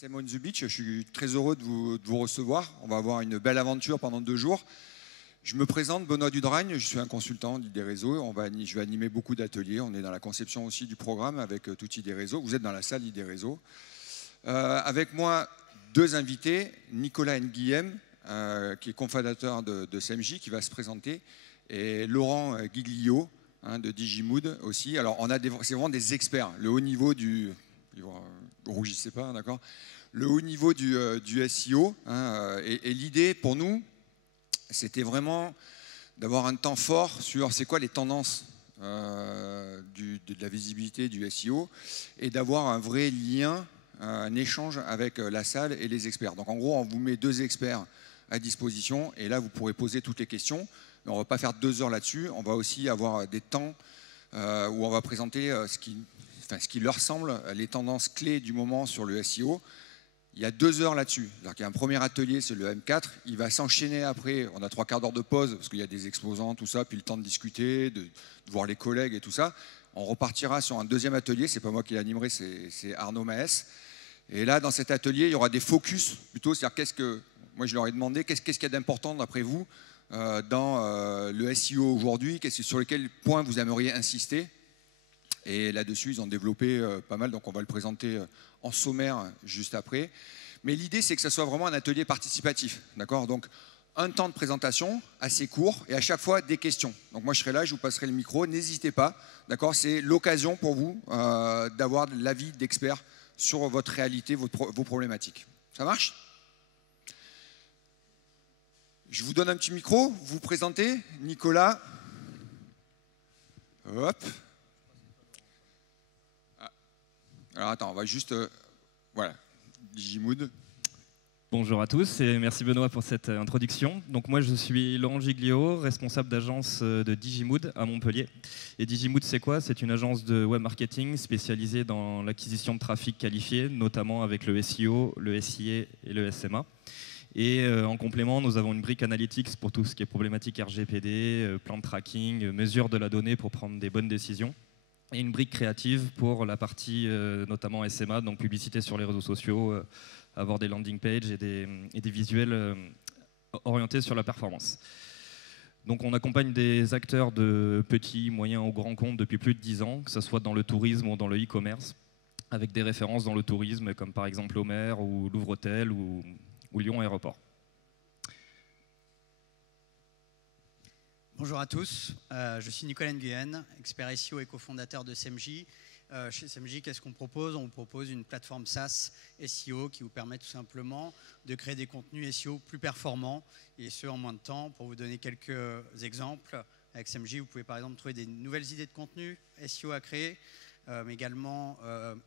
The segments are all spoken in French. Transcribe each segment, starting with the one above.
Simon Zubich, je suis très heureux de vous recevoir. On va avoir une belle aventure pendant 2 jours. Je me présente, Benoît Dudragne, je suis un consultant d'Idées Réseau. Je vais animer beaucoup d'ateliers. On est dans la conception aussi du programme avec tout Idées Réseau. Vous êtes dans la salle Idées Réseau. Avec moi, 2 invités, Nicolas Nguyen, qui est cofondateur de SMJ, qui va se présenter, et Laurent Giglio, de Digimood aussi. Alors, c'est vraiment des experts. Le haut niveau du... rougissez pas, d'accord. Le haut niveau du SEO. Et l'idée pour nous, c'était vraiment d'avoir un temps fort sur c'est quoi les tendances de la visibilité du SEO et d'avoir un vrai lien, un échange avec la salle et les experts. Donc en gros, on vous met 2 experts à disposition et là, vous pourrez poser toutes les questions. Mais on ne va pas faire 2 heures là-dessus. On va aussi avoir des temps où on va présenter ce qui leur semble les tendances clés du moment sur le SEO. Il y a 2 heures là-dessus. Il y a un premier atelier, c'est le M4. Il va s'enchaîner après. On a 3/4 d'heure de pause parce qu'il y a des exposants, tout ça, puis le temps de discuter, de voir les collègues et tout ça. On repartira sur un 2e atelier. C'est pas moi qui l'animerai, c'est Arnaud Maes. Et là, dans cet atelier, il y aura des focus plutôt. C'est-à-dire moi, je leur ai demandé qu'est-ce qu'il y a d'important d'après vous dans le SEO aujourd'hui, sur lesquels points vous aimeriez insister. Et là-dessus, ils ont développé pas mal, donc on va le présenter en sommaire juste après. Mais l'idée, c'est que ce soit vraiment un atelier participatif, d'accord? Donc, un temps de présentation assez court et à chaque fois des questions. Donc moi, je serai là, je vous passerai le micro, n'hésitez pas, d'accord? C'est l'occasion pour vous d'avoir l'avis d'experts sur votre réalité, vos problématiques. Ça marche? Je vous donne un petit micro, vous vous présentez, Nicolas. Hop. Alors attends, on va juste... voilà, Digimood. Bonjour à tous et merci Benoît pour cette introduction. Donc moi je suis Laurent Giglio, responsable d'agence de Digimood à Montpellier. Et Digimood c'est quoi? C'est une agence de web marketing spécialisée dans l'acquisition de trafic qualifié, notamment avec le SEO, le SIA et le SMA. Et en complément, nous avons une brique analytics pour tout ce qui est problématique RGPD, plan de tracking, mesure de la donnée pour prendre des bonnes décisions. Et une brique créative pour la partie notamment SMA, donc publicité sur les réseaux sociaux, avoir des landing pages et des visuels orientés sur la performance. Donc on accompagne des acteurs de petits, moyens ou grands comptes depuis plus de 10 ans, que ce soit dans le tourisme ou dans le e-commerce, avec des références dans le tourisme comme par exemple Homer ou Louvre-Hôtel ou Lyon Aéroport. Bonjour à tous, je suis Nicolas Nguyen, expert SEO et cofondateur de SMJ. Chez SMJ, qu'est-ce qu'on propose? On propose une plateforme SaaS SEO qui vous permet tout simplement de créer des contenus SEO plus performants et ce en moins de temps. Pour vous donner quelques exemples, avec SMJ, vous pouvez par exemple trouver des nouvelles idées de contenu SEO à créer, mais également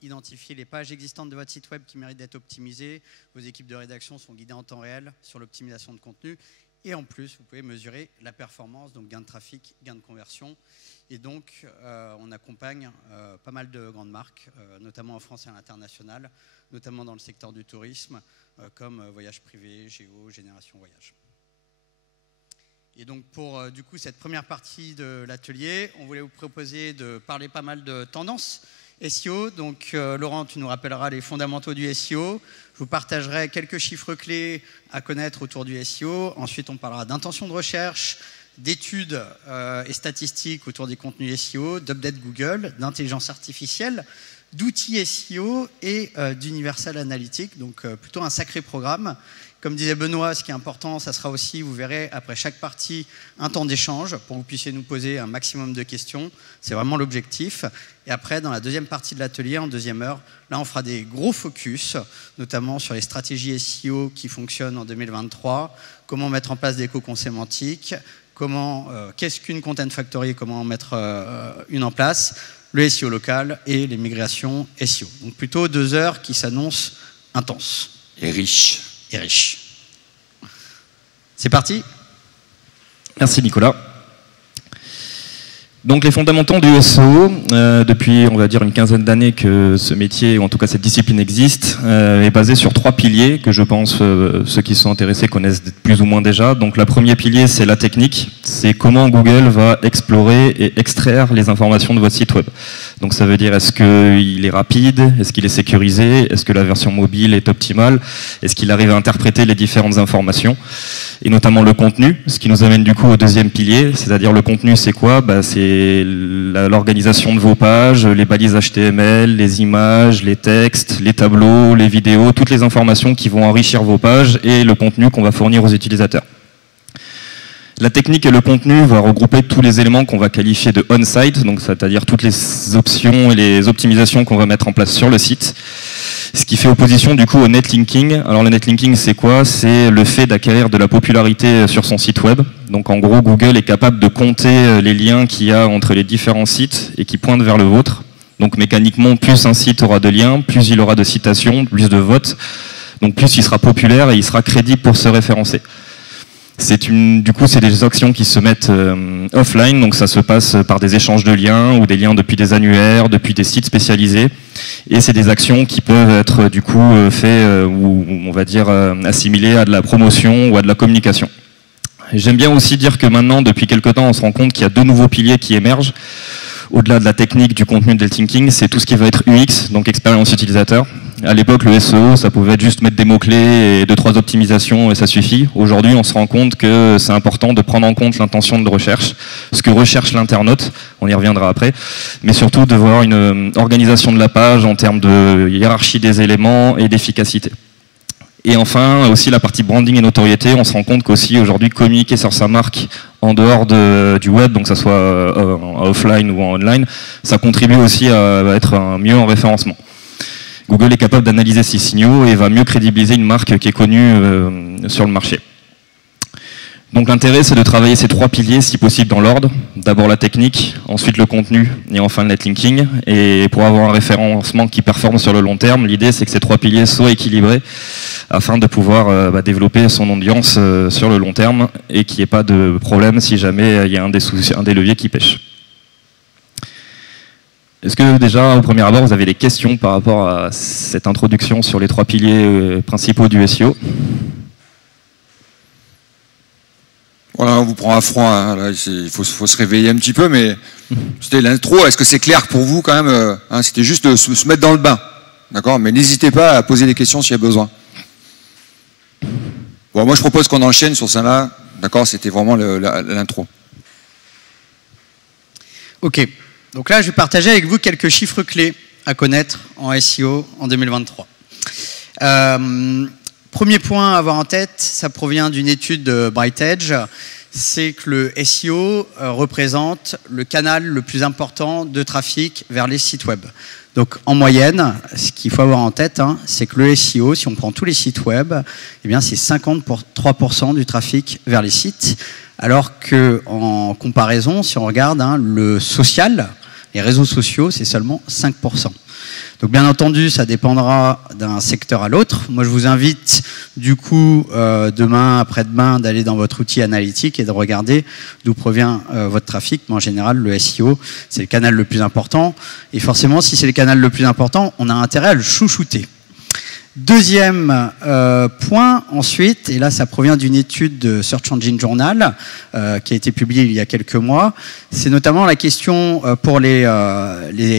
identifier les pages existantes de votre site web qui méritent d'être optimisées. Vos équipes de rédaction sont guidées en temps réel sur l'optimisation de contenu. Et en plus, vous pouvez mesurer la performance, donc gain de trafic, gain de conversion. Et donc, on accompagne pas mal de grandes marques, notamment en France et à l'international, notamment dans le secteur du tourisme, comme Voyage Privé, Géo, Génération Voyage. Et donc, pour du coup, cette première partie de l'atelier, on voulait vous proposer de parler pas mal de tendances SEO. Donc, Laurent, tu nous rappelleras les fondamentaux du SEO. Je vous partagerai quelques chiffres clés à connaître autour du SEO. Ensuite, on parlera d'intention de recherche, d'études et statistiques autour des contenus SEO, d'update Google, d'intelligence artificielle, d'outils SEO et d'Universal Analytics. Donc, plutôt un sacré programme. Comme disait Benoît, ce qui est important, ça sera aussi, vous verrez, après chaque partie, un temps d'échange pour que vous puissiez nous poser un maximum de questions. C'est vraiment l'objectif. Et après, dans la deuxième partie de l'atelier, en 2e heure, là, on fera des gros focus, notamment sur les stratégies SEO qui fonctionnent en 2023, comment mettre en place des cocons sémantiques, qu'est-ce qu'une Content Factory, comment en mettre une en place, le SEO local et les migrations SEO. Donc plutôt 2 heures qui s'annoncent intenses. Et riches. Et riche. C'est parti. Merci Nicolas. Donc les fondamentaux du SEO, depuis on va dire une quinzaine d'années que ce métier, ou en tout cas cette discipline existe, est basé sur 3 piliers que je pense ceux qui sont intéressés connaissent plus ou moins déjà. Donc le premier pilier, c'est la technique, c'est comment Google va explorer et extraire les informations de votre site web. Donc ça veut dire est-ce qu'il est rapide, est-ce qu'il est sécurisé, est-ce que la version mobile est optimale, est-ce qu'il arrive à interpréter les différentes informations, et notamment le contenu, ce qui nous amène du coup au deuxième pilier, c'est-à-dire le contenu c'est quoi? C'est l'organisation de vos pages, les balises HTML, les images, les textes, les tableaux, les vidéos, toutes les informations qui vont enrichir vos pages et le contenu qu'on va fournir aux utilisateurs. La technique et le contenu vont regrouper tous les éléments qu'on va qualifier de on-site, donc c'est-à-dire toutes les options et les optimisations qu'on va mettre en place sur le site. Ce qui fait opposition du coup au netlinking. Alors le netlinking c'est quoi? C'est le fait d'acquérir de la popularité sur son site web. Donc en gros Google est capable de compter les liens qu'il y a entre les différents sites et qui pointent vers le vôtre. Donc mécaniquement plus un site aura de liens, plus il aura de citations, plus de votes. Donc plus il sera populaire et il sera crédible pour se référencer. Du coup, c'est des actions qui se mettent offline, donc ça se passe par des échanges de liens ou des liens depuis des annuaires, depuis des sites spécialisés. Et c'est des actions qui peuvent être du coup faites ou on va dire assimilées à de la promotion ou à de la communication. J'aime bien aussi dire que maintenant, depuis quelques temps, on se rend compte qu'il y a 2 nouveaux piliers qui émergent. Au-delà de la technique, du contenu, de netlinking, c'est tout ce qui va être UX, donc expérience utilisateur. À l'époque, le SEO, ça pouvait être juste mettre des mots-clés et 2-3 optimisations et ça suffit. Aujourd'hui, on se rend compte que c'est important de prendre en compte l'intention de recherche, ce que recherche l'internaute, on y reviendra après, mais surtout de voir une organisation de la page en termes de hiérarchie des éléments et d'efficacité. Et enfin, aussi la partie branding et notoriété, on se rend compte qu'aussi aujourd'hui communiquer sur sa marque en dehors du web, donc que ça soit offline ou en online, ça contribue aussi à être mieux en référencement. Google est capable d'analyser ces signaux et va mieux crédibiliser une marque qui est connue sur le marché. Donc l'intérêt, c'est de travailler ces 3 piliers, si possible dans l'ordre. D'abord la technique, ensuite le contenu et enfin le netlinking. Et pour avoir un référencement qui performe sur le long terme, l'idée c'est que ces 3 piliers soient équilibrés afin de pouvoir développer son audience sur le long terme et qu'il n'y ait pas de problème si jamais il y a un des leviers qui pêche. Est-ce que déjà, au premier abord, vous avez des questions par rapport à cette introduction sur les 3 piliers principaux du SEO? Voilà, on vous prend à froid, hein. Là, il faut se réveiller un petit peu, mais c'était l'intro. Est-ce que c'est clair pour vous quand même hein? C'était juste de se mettre dans le bain, d'accord? Mais n'hésitez pas à poser des questions s'il y a besoin. Bon, moi je propose qu'on enchaîne sur ça là, d'accord? C'était vraiment l'intro. Ok. Donc là, je vais partager avec vous quelques chiffres clés à connaître en SEO en 2023. Premier point à avoir en tête, ça provient d'une étude de BrightEdge, c'est que le SEO représente le canal le plus important de trafic vers les sites web. Donc en moyenne, ce qu'il faut avoir en tête, hein, c'est que le SEO, si on prend tous les sites web, eh bien c'est 53% du trafic vers les sites, alors qu'en comparaison, si on regarde hein, le social, les réseaux sociaux, c'est seulement 5%. Donc bien entendu, ça dépendra d'un secteur à l'autre. Moi, je vous invite du coup demain, après-demain, d'aller dans votre outil analytique et de regarder d'où provient votre trafic. Mais en général, le SEO, c'est le canal le plus important. Et forcément, si c'est le canal le plus important, on a intérêt à le chouchouter. Deuxième point, ensuite, et là ça provient d'une étude de Search Engine Journal qui a été publiée il y a quelques mois, c'est notamment la question pour les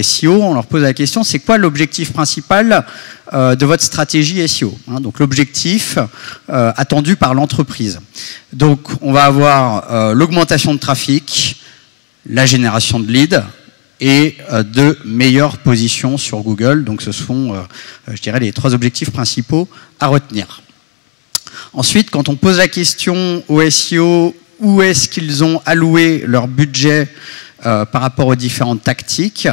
SEO, on leur pose la question, c'est quoi l'objectif principal de votre stratégie SEO hein, donc l'objectif attendu par l'entreprise. Donc on va avoir l'augmentation de trafic, la génération de leads, et de meilleures positions sur Google. Donc ce sont, je dirais, les 3 objectifs principaux à retenir. Ensuite, quand on pose la question au SEO, où est-ce qu'ils ont alloué leur budget par rapport aux différentes tactiques,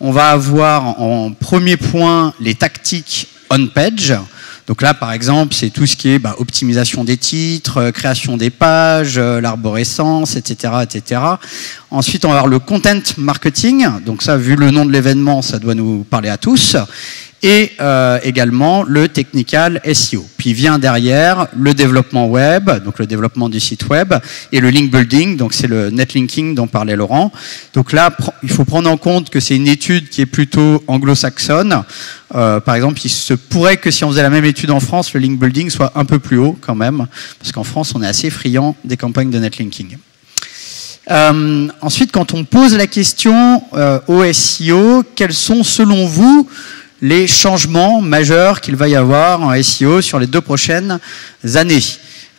on va avoir en premier point les tactiques on-page. Donc là, par exemple, c'est tout ce qui est optimisation des titres, création des pages, l'arborescence, etc., etc. Ensuite, on va avoir le content marketing. Donc ça, vu le nom de l'événement, ça doit nous parler à tous. et également le technical SEO. Puis vient derrière le développement web, donc le développement du site web, et le link building, donc c'est le netlinking dont parlait Laurent. Donc là, il faut prendre en compte que c'est une étude qui est plutôt anglo-saxonne. Par exemple, il se pourrait que si on faisait la même étude en France, le link building soit un peu plus haut quand même, parce qu'en France, on est assez friand des campagnes de netlinking. Ensuite, quand on pose la question au SEO, quels sont selon vous les changements majeurs qu'il va y avoir en SEO sur les 2 prochaines années?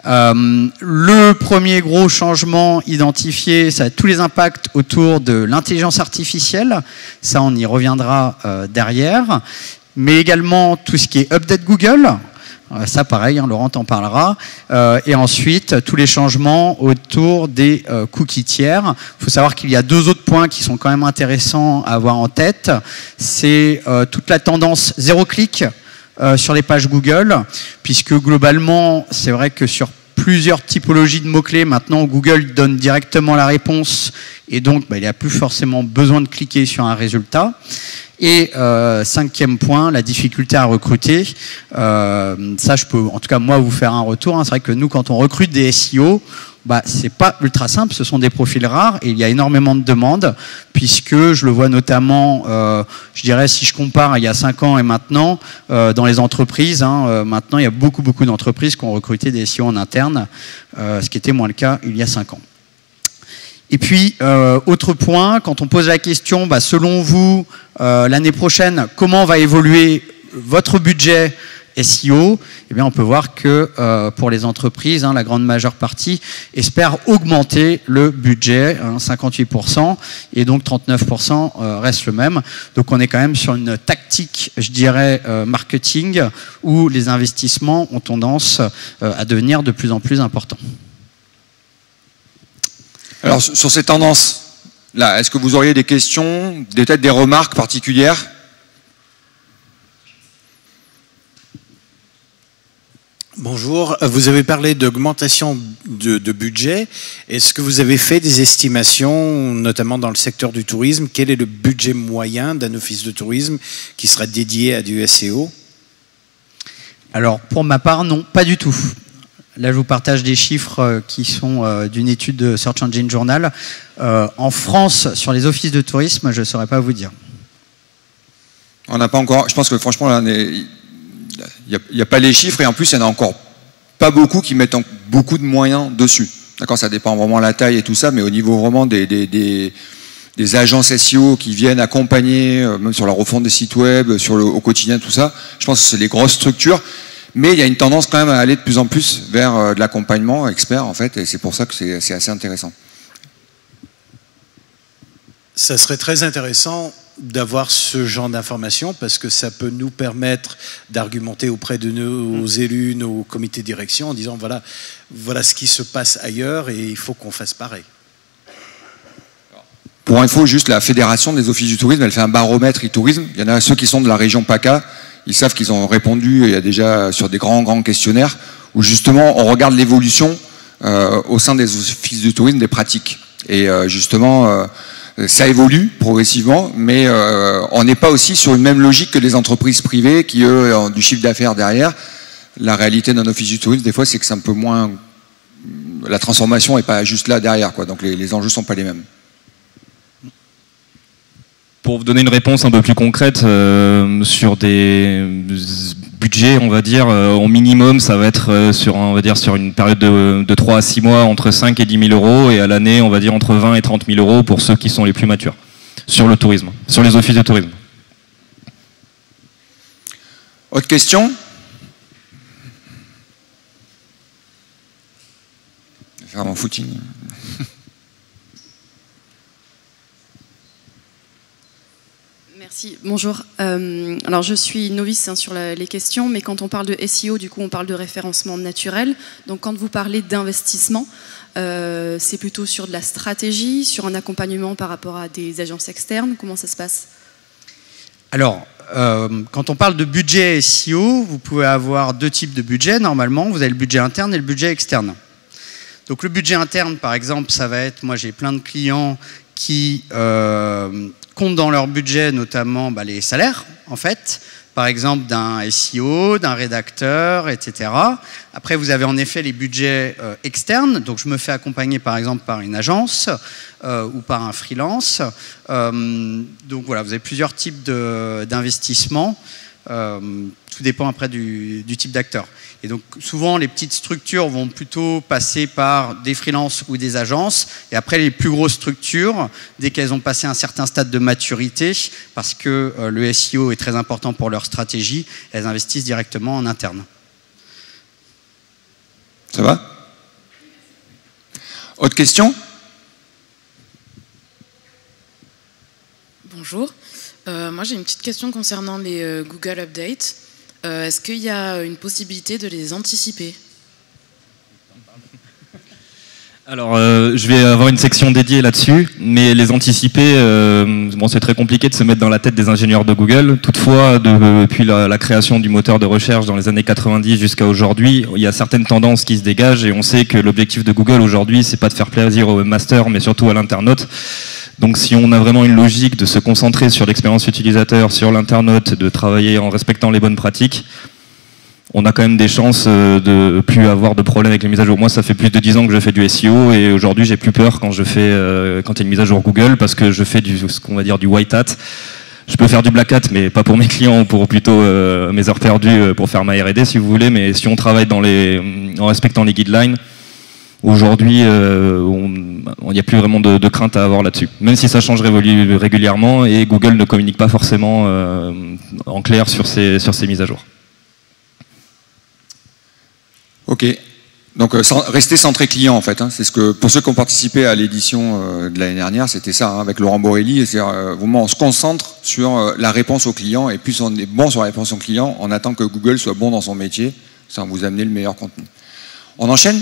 Le premier gros changement identifié, ça va être tous les impacts autour de l'intelligence artificielle. Ça, on y reviendra derrière. Mais également tout ce qui est update Google. Ça, pareil, hein, Laurent t'en parlera. Et ensuite, tous les changements autour des cookies tiers. Il faut savoir qu'il y a 2 autres points qui sont quand même intéressants à avoir en tête. C'est toute la tendance zéro clic sur les pages Google, puisque globalement, c'est vrai que sur plusieurs typologies de mots-clés, maintenant, Google donne directement la réponse, et donc il n'y a plus forcément besoin de cliquer sur un résultat. Et 5e point, la difficulté à recruter. Ça, je peux, en tout cas, moi, vous faire un retour. Hein. C'est vrai que nous, quand on recrute des SEO, c'est pas ultra simple, ce sont des profils rares et il y a énormément de demandes, puisque je le vois notamment, je dirais, si je compare il y a 5 ans et maintenant, dans les entreprises, hein, maintenant, il y a beaucoup d'entreprises qui ont recruté des SEO en interne, ce qui était moins le cas il y a 5 ans. Et puis, autre point, quand on pose la question, selon vous, l'année prochaine, comment va évoluer votre budget SEO, eh bien, on peut voir que pour les entreprises, la grande majeure partie espère augmenter le budget, 58%, et donc 39% reste le même. Donc on est quand même sur une tactique, je dirais, marketing, où les investissements ont tendance à devenir de plus en plus importants. Alors, sur ces tendances-là, est-ce que vous auriez des questions, peut-être des remarques particulières? Bonjour, vous avez parlé d'augmentation de budget. Est-ce que vous avez fait des estimations, notamment dans le secteur du tourisme? Quel est le budget moyen d'un office de tourisme qui sera dédié à du SEO? Alors, pour ma part, non, pas du tout. Là, je vous partage des chiffres qui sont d'une étude de Search Engine Journal. En France, sur les offices de tourisme, je ne saurais pas vous dire. On n'a pas encore... Je pense que franchement, là, il n'y a pas les chiffres et en plus, il n'y en a encore pas beaucoup qui mettent beaucoup de moyens dessus. D'accord, ça dépend vraiment de la taille et tout ça, mais au niveau vraiment des agences SEO qui viennent accompagner, même sur la refonte des sites web, au quotidien, tout ça, je pense que c'est les grosses structures. Mais il y a une tendance quand même à aller de plus en plus vers de l'accompagnement expert, en fait, et c'est pour ça que c'est assez intéressant. Ça serait très intéressant d'avoir ce genre d'informations parce que ça peut nous permettre d'argumenter auprès de nos élus, nos comités de direction en disant voilà ce qui se passe ailleurs et il faut qu'on fasse pareil. Pour info, juste la Fédération des offices du tourisme, elle fait un baromètre e-tourisme. Il y en a ceux qui sont de la région PACA. Ils savent qu'ils ont répondu il y a déjà sur des grands questionnaires où justement on regarde l'évolution au sein des offices du tourisme des pratiques. Et justement, ça évolue progressivement, mais on n'est pas aussi sur une même logique que les entreprises privées qui, eux, ont du chiffre d'affaires derrière. La réalité d'un office du tourisme, des fois, c'est que c'est un peu moins... La transformation n'est pas juste là derrière, quoi. Donc les enjeux ne sont pas les mêmes. Pour vous donner une réponse un peu plus concrète, sur des budgets, on va dire, au minimum, ça va être sur une période de 3 à 6 mois, entre 5 et 10 000 euros, et à l'année, on va dire entre 20 et 30 000 euros pour ceux qui sont les plus matures, sur le tourisme, sur les offices de tourisme. Autre question? Je vais faire mon footing. Merci, bonjour. Alors je suis novice sur les questions, mais quand on parle de SEO, du coup on parle de référencement naturel. Donc quand vous parlez d'investissement, c'est plutôt sur de la stratégie, sur un accompagnement par rapport à des agences externes. Comment ça se passe? Alors, quand on parle de budget SEO, vous pouvez avoir 2 types de budget. Normalement, vous avez le budget interne et le budget externe. Donc le budget interne, par exemple, ça va être, moi j'ai plein de clients qui comptent dans leur budget notamment les salaires, en fait. par exemple d'un SEO, d'un rédacteur, etc. Après, vous avez en effet les budgets externes. Donc, je me fais accompagner, par exemple, par une agence ou par un freelance. Donc, voilà, vous avez plusieurs types d'investissements. Tout dépend après du type d'acteur. Et donc, souvent, les petites structures vont plutôt passer par des freelances ou des agences. Et après, les plus grosses structures, dès qu'elles ont passé un certain stade de maturité, parce que le SEO est très important pour leur stratégie, elles investissent directement en interne. Ça va? Autre question? Bonjour. Moi, j'ai une petite question concernant les Google Updates. Est-ce qu'il y a une possibilité de les anticiper? Alors, je vais avoir une section dédiée là-dessus, mais les anticiper, bon, c'est très compliqué de se mettre dans la tête des ingénieurs de Google. Toutefois, depuis la création du moteur de recherche dans les années 90 jusqu'à aujourd'hui, il y a certaines tendances qui se dégagent et on sait que l'objectif de Google aujourd'hui, c'est pas de faire plaisir au webmaster, mais surtout à l'internaute. Donc si on a vraiment une logique de se concentrer sur l'expérience utilisateur, sur l'internaute, de travailler en respectant les bonnes pratiques, on a quand même des chances de plus avoir de problèmes avec les mises à jour. Moi, ça fait plus de 10 ans que je fais du SEO et aujourd'hui, j'ai plus peur quand il y a une mise à jour Google parce que je fais ce qu'on va dire du white hat. Je peux faire du black hat, mais pas pour mes clients, ou pour plutôt mes heures perdues pour faire ma R&D, si vous voulez. Mais si on travaille en respectant les guidelines, aujourd'hui, il n'y a plus vraiment de crainte à avoir là-dessus. Même si ça change régulièrement et Google ne communique pas forcément en clair sur ces mises à jour. Ok. Donc rester centré client en fait. Hein. C'est ce que pour ceux qui ont participé à l'édition de l'année dernière, c'était ça hein, avec Laurent Borelli. C'est-à-dire vraiment on se concentre sur la réponse au client et plus on est bon sur la réponse au client, on attend que Google soit bon dans son métier, ça va vous amener le meilleur contenu. On enchaîne?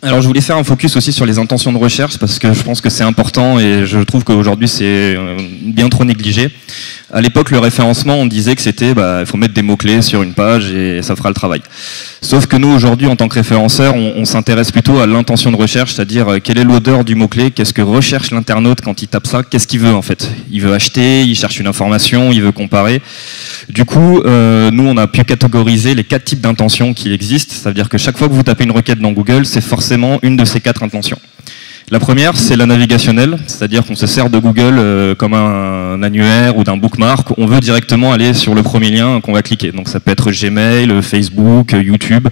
Alors je voulais faire un focus aussi sur les intentions de recherche parce que je pense que c'est important et je trouve qu'aujourd'hui c'est bien trop négligé. À l'époque, le référencement, on disait que c'était il faut mettre des mots-clés sur une page et ça fera le travail. Sauf que nous, aujourd'hui, en tant que référenceurs, on s'intéresse plutôt à l'intention de recherche, c'est-à-dire quelle est l'odeur du mot-clé, qu'est-ce que recherche l'internaute quand il tape ça, qu'est-ce qu'il veut en fait. Il veut acheter, il cherche une information, il veut comparer. Du coup, nous, on a pu catégoriser les 4 types d'intentions qui existent, c'est-à-dire que chaque fois que vous tapez une requête dans Google, c'est forcément une de ces 4 intentions. La première, c'est la navigationnelle, c'est-à-dire qu'on se sert de Google comme un annuaire ou d'un bookmark. On veut directement aller sur le premier lien qu'on va cliquer. Donc ça peut être Gmail, Facebook, YouTube.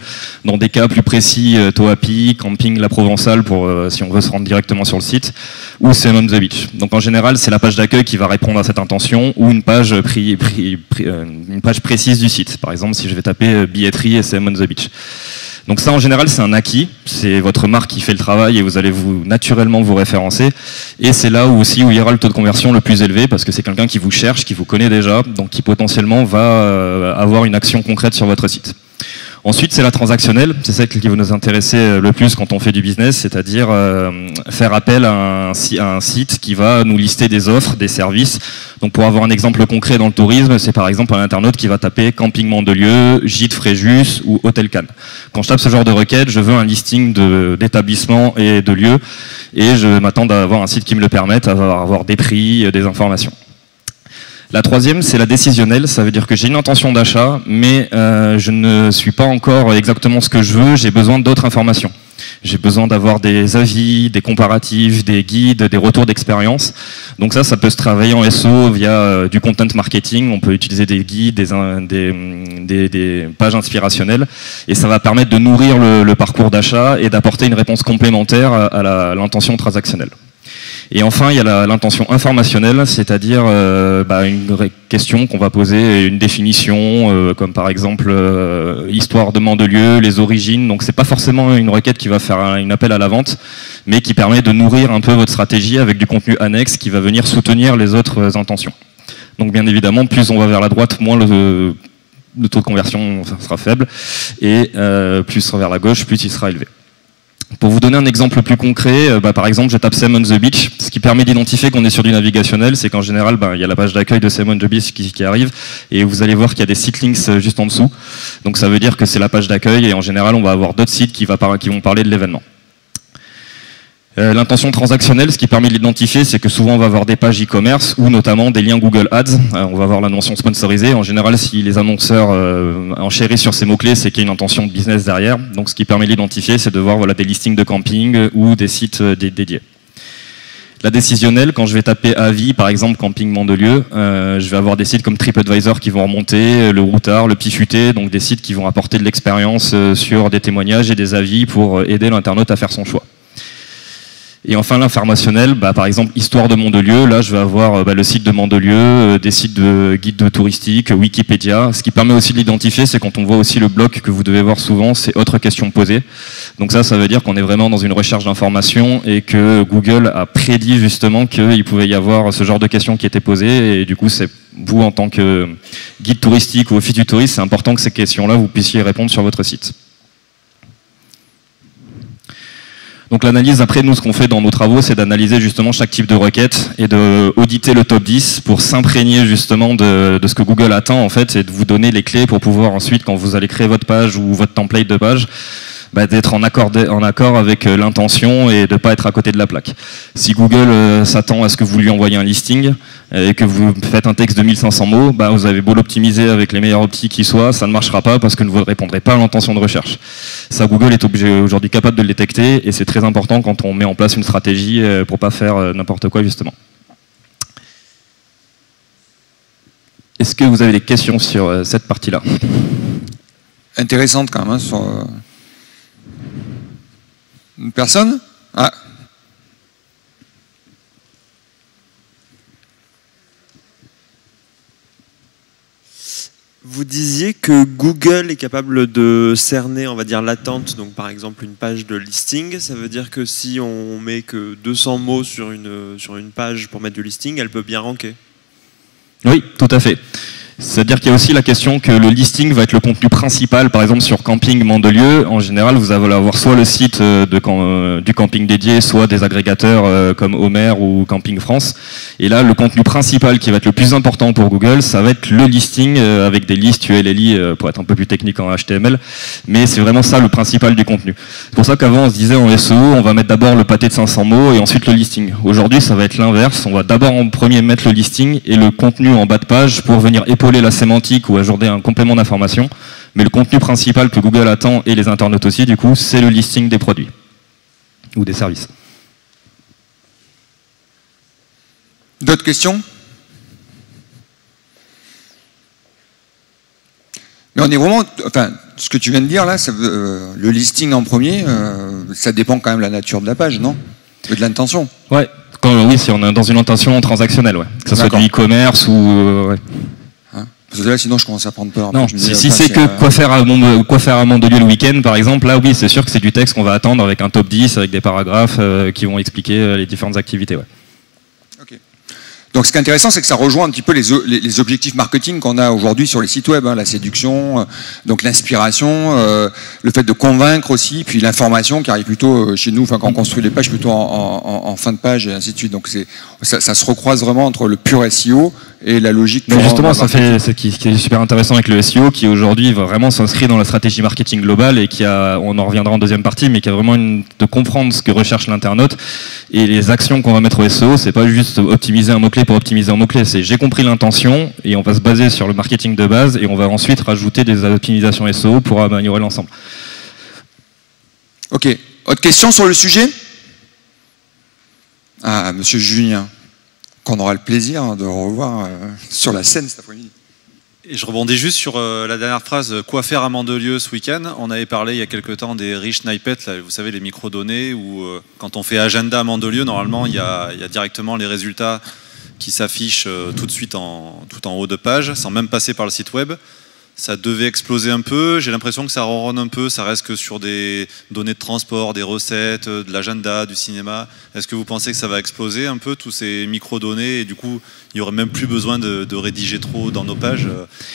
Dans des cas plus précis, Toapi, Camping La Provençale pour si on veut se rendre directement sur le site, ou Sam on the Beach. Donc en général, c'est la page d'accueil qui va répondre à cette intention ou une page précise du site. Par exemple, si je vais taper billetterie et Sam on the Beach. Donc ça, en général, c'est un acquis. C'est votre marque qui fait le travail et vous allez naturellement vous référencer. Et c'est là où il y aura le taux de conversion le plus élevé parce que c'est quelqu'un qui vous cherche, qui vous connaît déjà, donc qui potentiellement va avoir une action concrète sur votre site. Ensuite, c'est la transactionnelle. C'est celle qui va nous intéresser le plus quand on fait du business, c'est-à-dire faire appel à un site qui va nous lister des offres, des services. Donc pour avoir un exemple concret dans le tourisme, c'est par exemple un internaute qui va taper camping Mandelieu, gîte Fréjus ou hôtel Cannes. Quand je tape ce genre de requête, je veux un listing d'établissements et de lieux et je m'attends à avoir un site qui me le permette, à avoir des prix, des informations. La troisième, c'est la décisionnelle, ça veut dire que j'ai une intention d'achat, mais je ne suis pas encore exactement ce que je veux, j'ai besoin d'autres informations. J'ai besoin d'avoir des avis, des comparatifs, des guides, des retours d'expérience. Donc ça peut se travailler en SEO via du content marketing, on peut utiliser des guides, des pages inspirationnelles, et ça va permettre de nourrir le parcours d'achat et d'apporter une réponse complémentaire à l'intention transactionnelle. Et enfin, il y a l'intention informationnelle, c'est-à-dire une question qu'on va poser, une définition, comme par exemple histoire de Mandelieu, les origines. Donc c'est pas forcément une requête qui va faire un appel à la vente, mais qui permet de nourrir un peu votre stratégie avec du contenu annexe qui va venir soutenir les autres intentions. Donc bien évidemment, plus on va vers la droite, moins le taux de conversion sera faible, et plus vers la gauche, plus il sera élevé. Pour vous donner un exemple plus concret, par exemple, je tape Sam on the Beach. Ce qui permet d'identifier qu'on est sur du navigationnel, c'est qu'en général, il y a la page d'accueil de Sam on the Beach qui arrive, et vous allez voir qu'il y a des site links juste en dessous. Donc ça veut dire que c'est la page d'accueil, et en général, on va avoir d'autres sites qui vont parler de l'événement. L'intention transactionnelle, ce qui permet de l'identifier, c'est que souvent on va avoir des pages e-commerce ou notamment des liens Google Ads. On va avoir la mention sponsorisée. En général, si les annonceurs enchérissent sur ces mots-clés, c'est qu'il y a une intention de business derrière. Donc ce qui permet de l'identifier, c'est de voir voilà, des listings de camping ou des sites dédiés. La décisionnelle, quand je vais taper avis, par exemple camping Mandelieu, je vais avoir des sites comme TripAdvisor qui vont remonter, le Routard, le Pifuté, donc des sites qui vont apporter de l'expérience sur des témoignages et des avis pour aider l'internaute à faire son choix. Et enfin l'informationnel, par exemple Histoire de Mandelieu, là je vais avoir le site de Mandelieu, des sites de guides touristiques, Wikipédia. Ce qui permet aussi de l'identifier, c'est quand on voit aussi le bloc que vous devez voir souvent, c'est autres questions posées. Donc ça veut dire qu'on est vraiment dans une recherche d'information et que Google a prédit justement qu'il pouvait y avoir ce genre de questions qui étaient posées. Et du coup, c'est vous en tant que guide touristique ou office du tourisme, c'est important que ces questions-là, vous puissiez y répondre sur votre site. Donc l'analyse, après nous, ce qu'on fait dans nos travaux, c'est d'analyser justement chaque type de requête et d'auditer le top 10 pour s'imprégner justement de ce que Google attend en fait et de vous donner les clés pour pouvoir ensuite, quand vous allez créer votre page ou votre template de page, d'être en accord avec l'intention et de ne pas être à côté de la plaque. Si Google s'attend à ce que vous lui envoyez un listing et que vous faites un texte de 1500 mots, vous avez beau l'optimiser avec les meilleurs optis qui soient, ça ne marchera pas parce que vous ne répondrez pas à l'intention de recherche. Ça, Google est aujourd'hui capable de le détecter et c'est très important quand on met en place une stratégie pour ne pas faire n'importe quoi justement. Est-ce que vous avez des questions sur cette partie-là? Intéressante quand même, sur... Une personne? Ah. Vous disiez que Google est capable de cerner, on va dire, l'attente, donc par exemple une page de listing. Ça veut dire que si on met que 200 mots sur une page pour mettre du listing, elle peut bien ranker? Oui, tout à fait. C'est-à-dire qu'il y a aussi la question que le listing va être le contenu principal. Par exemple, sur Camping Mandelieu, en général, vous allez avoir soit le site du camping dédié, soit des agrégateurs comme Homer ou Camping France. Et là, le contenu principal qui va être le plus important pour Google, ça va être le listing avec des listes ULLI pour être un peu plus technique en HTML. Mais c'est vraiment ça le principal du contenu. C'est pour ça qu'avant, on se disait en SEO, on va mettre d'abord le pâté de 500 mots et ensuite le listing. Aujourd'hui, ça va être l'inverse. On va d'abord en premier mettre le listing et le contenu en bas de page pour venir épauler la sémantique ou ajouter un complément d'information, mais le contenu principal que Google attend et les internautes aussi, du coup, c'est le listing des produits ou des services. D'autres questions? Mais on est vraiment, enfin, ce que tu viens de dire là, le listing en premier, ça dépend quand même de la nature de la page, non? Et de l'intention. Ouais. Oui, si on est dans une intention transactionnelle, ouais. Que ce soit du e-commerce ou... ouais. Parce que là, sinon, je commence à prendre peur. Non, si c'est que quoi faire à Mandelieu le week-end, par exemple, là, oui, c'est sûr que c'est du texte qu'on va attendre avec un top 10, avec des paragraphes qui vont expliquer les différentes activités. Ouais. Okay. Donc, ce qui est intéressant, c'est que ça rejoint un petit peu les objectifs marketing qu'on a aujourd'hui sur les sites web, hein, la séduction, donc l'inspiration, le fait de convaincre aussi, puis l'information qui arrive plutôt chez nous, enfin, quand on construit les pages, plutôt en fin de page et ainsi de suite. Donc, ça se recroise vraiment entre le pur SEO et la logique. Mais justement, ça fait ce qui est super intéressant avec le SEO, qui aujourd'hui vraiment s'inscrit dans la stratégie marketing globale et on en reviendra en deuxième partie, mais qui a vraiment de comprendre ce que recherche l'internaute et les actions qu'on va mettre au SEO. C'est pas juste optimiser un mot-clé pour optimiser un mot-clé, c'est j'ai compris l'intention et on va se baser sur le marketing de base et on va ensuite rajouter des optimisations SEO pour améliorer l'ensemble. Ok. Autre question sur le sujet? Ah, monsieur Julien, qu'on aura le plaisir de revoir sur la scène cet après-midi. Et je rebondis juste sur la dernière phrase, quoi faire à Mandelieu ce week-end? On avait parlé il y a quelques temps des rich snippets, là, vous savez, les microdonnées, où quand on fait agenda à Mandelieu, normalement, il y a directement les résultats qui s'affichent tout de suite tout en haut de page, sans même passer par le site web. Ça devait exploser un peu, j'ai l'impression que ça ronronne un peu, ça reste que sur des données de transport, des recettes, de l'agenda, du cinéma. Est-ce que vous pensez que ça va exploser un peu, tous ces micro-données, et du coup, il n'y aurait même plus besoin de rédiger trop dans nos pages?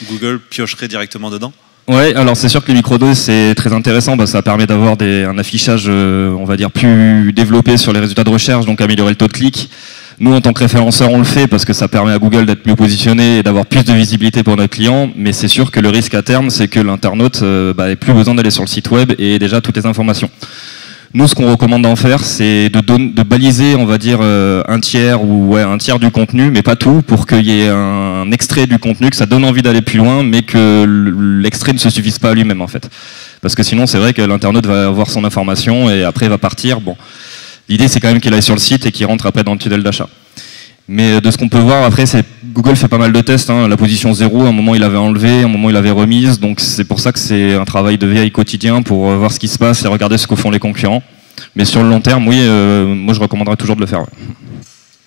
Google piocherait directement dedans? Ouais, alors c'est sûr que les microdonnées c'est très intéressant, ça permet d'avoir un affichage, on va dire, plus développé sur les résultats de recherche, donc améliorer le taux de clic. Nous, en tant que référenceurs, on le fait parce que ça permet à Google d'être mieux positionné et d'avoir plus de visibilité pour notre client. Mais c'est sûr que le risque à terme, c'est que l'internaute n'ait plus besoin d'aller sur le site web et ait déjà toutes les informations. Nous, ce qu'on recommande d'en faire, c'est de baliser, on va dire, un tiers du contenu, mais pas tout, pour qu'il y ait un extrait du contenu, que ça donne envie d'aller plus loin, mais que l'extrait ne se suffise pas à lui-même, en fait. Parce que sinon, c'est vrai que l'internaute va avoir son information et après, il va partir. Bon, l'idée, c'est quand même qu'il aille sur le site et qu'il rentre après dans le tunnel d'achat. Mais de ce qu'on peut voir, après, Google fait pas mal de tests. Hein. La position 0, à un moment, il avait enlevé, à un moment, il avait remise. Donc, c'est pour ça que c'est un travail de veille quotidien pour voir ce qui se passe et regarder ce que font les concurrents. Mais sur le long terme, oui, moi, je recommanderais toujours de le faire. Ouais.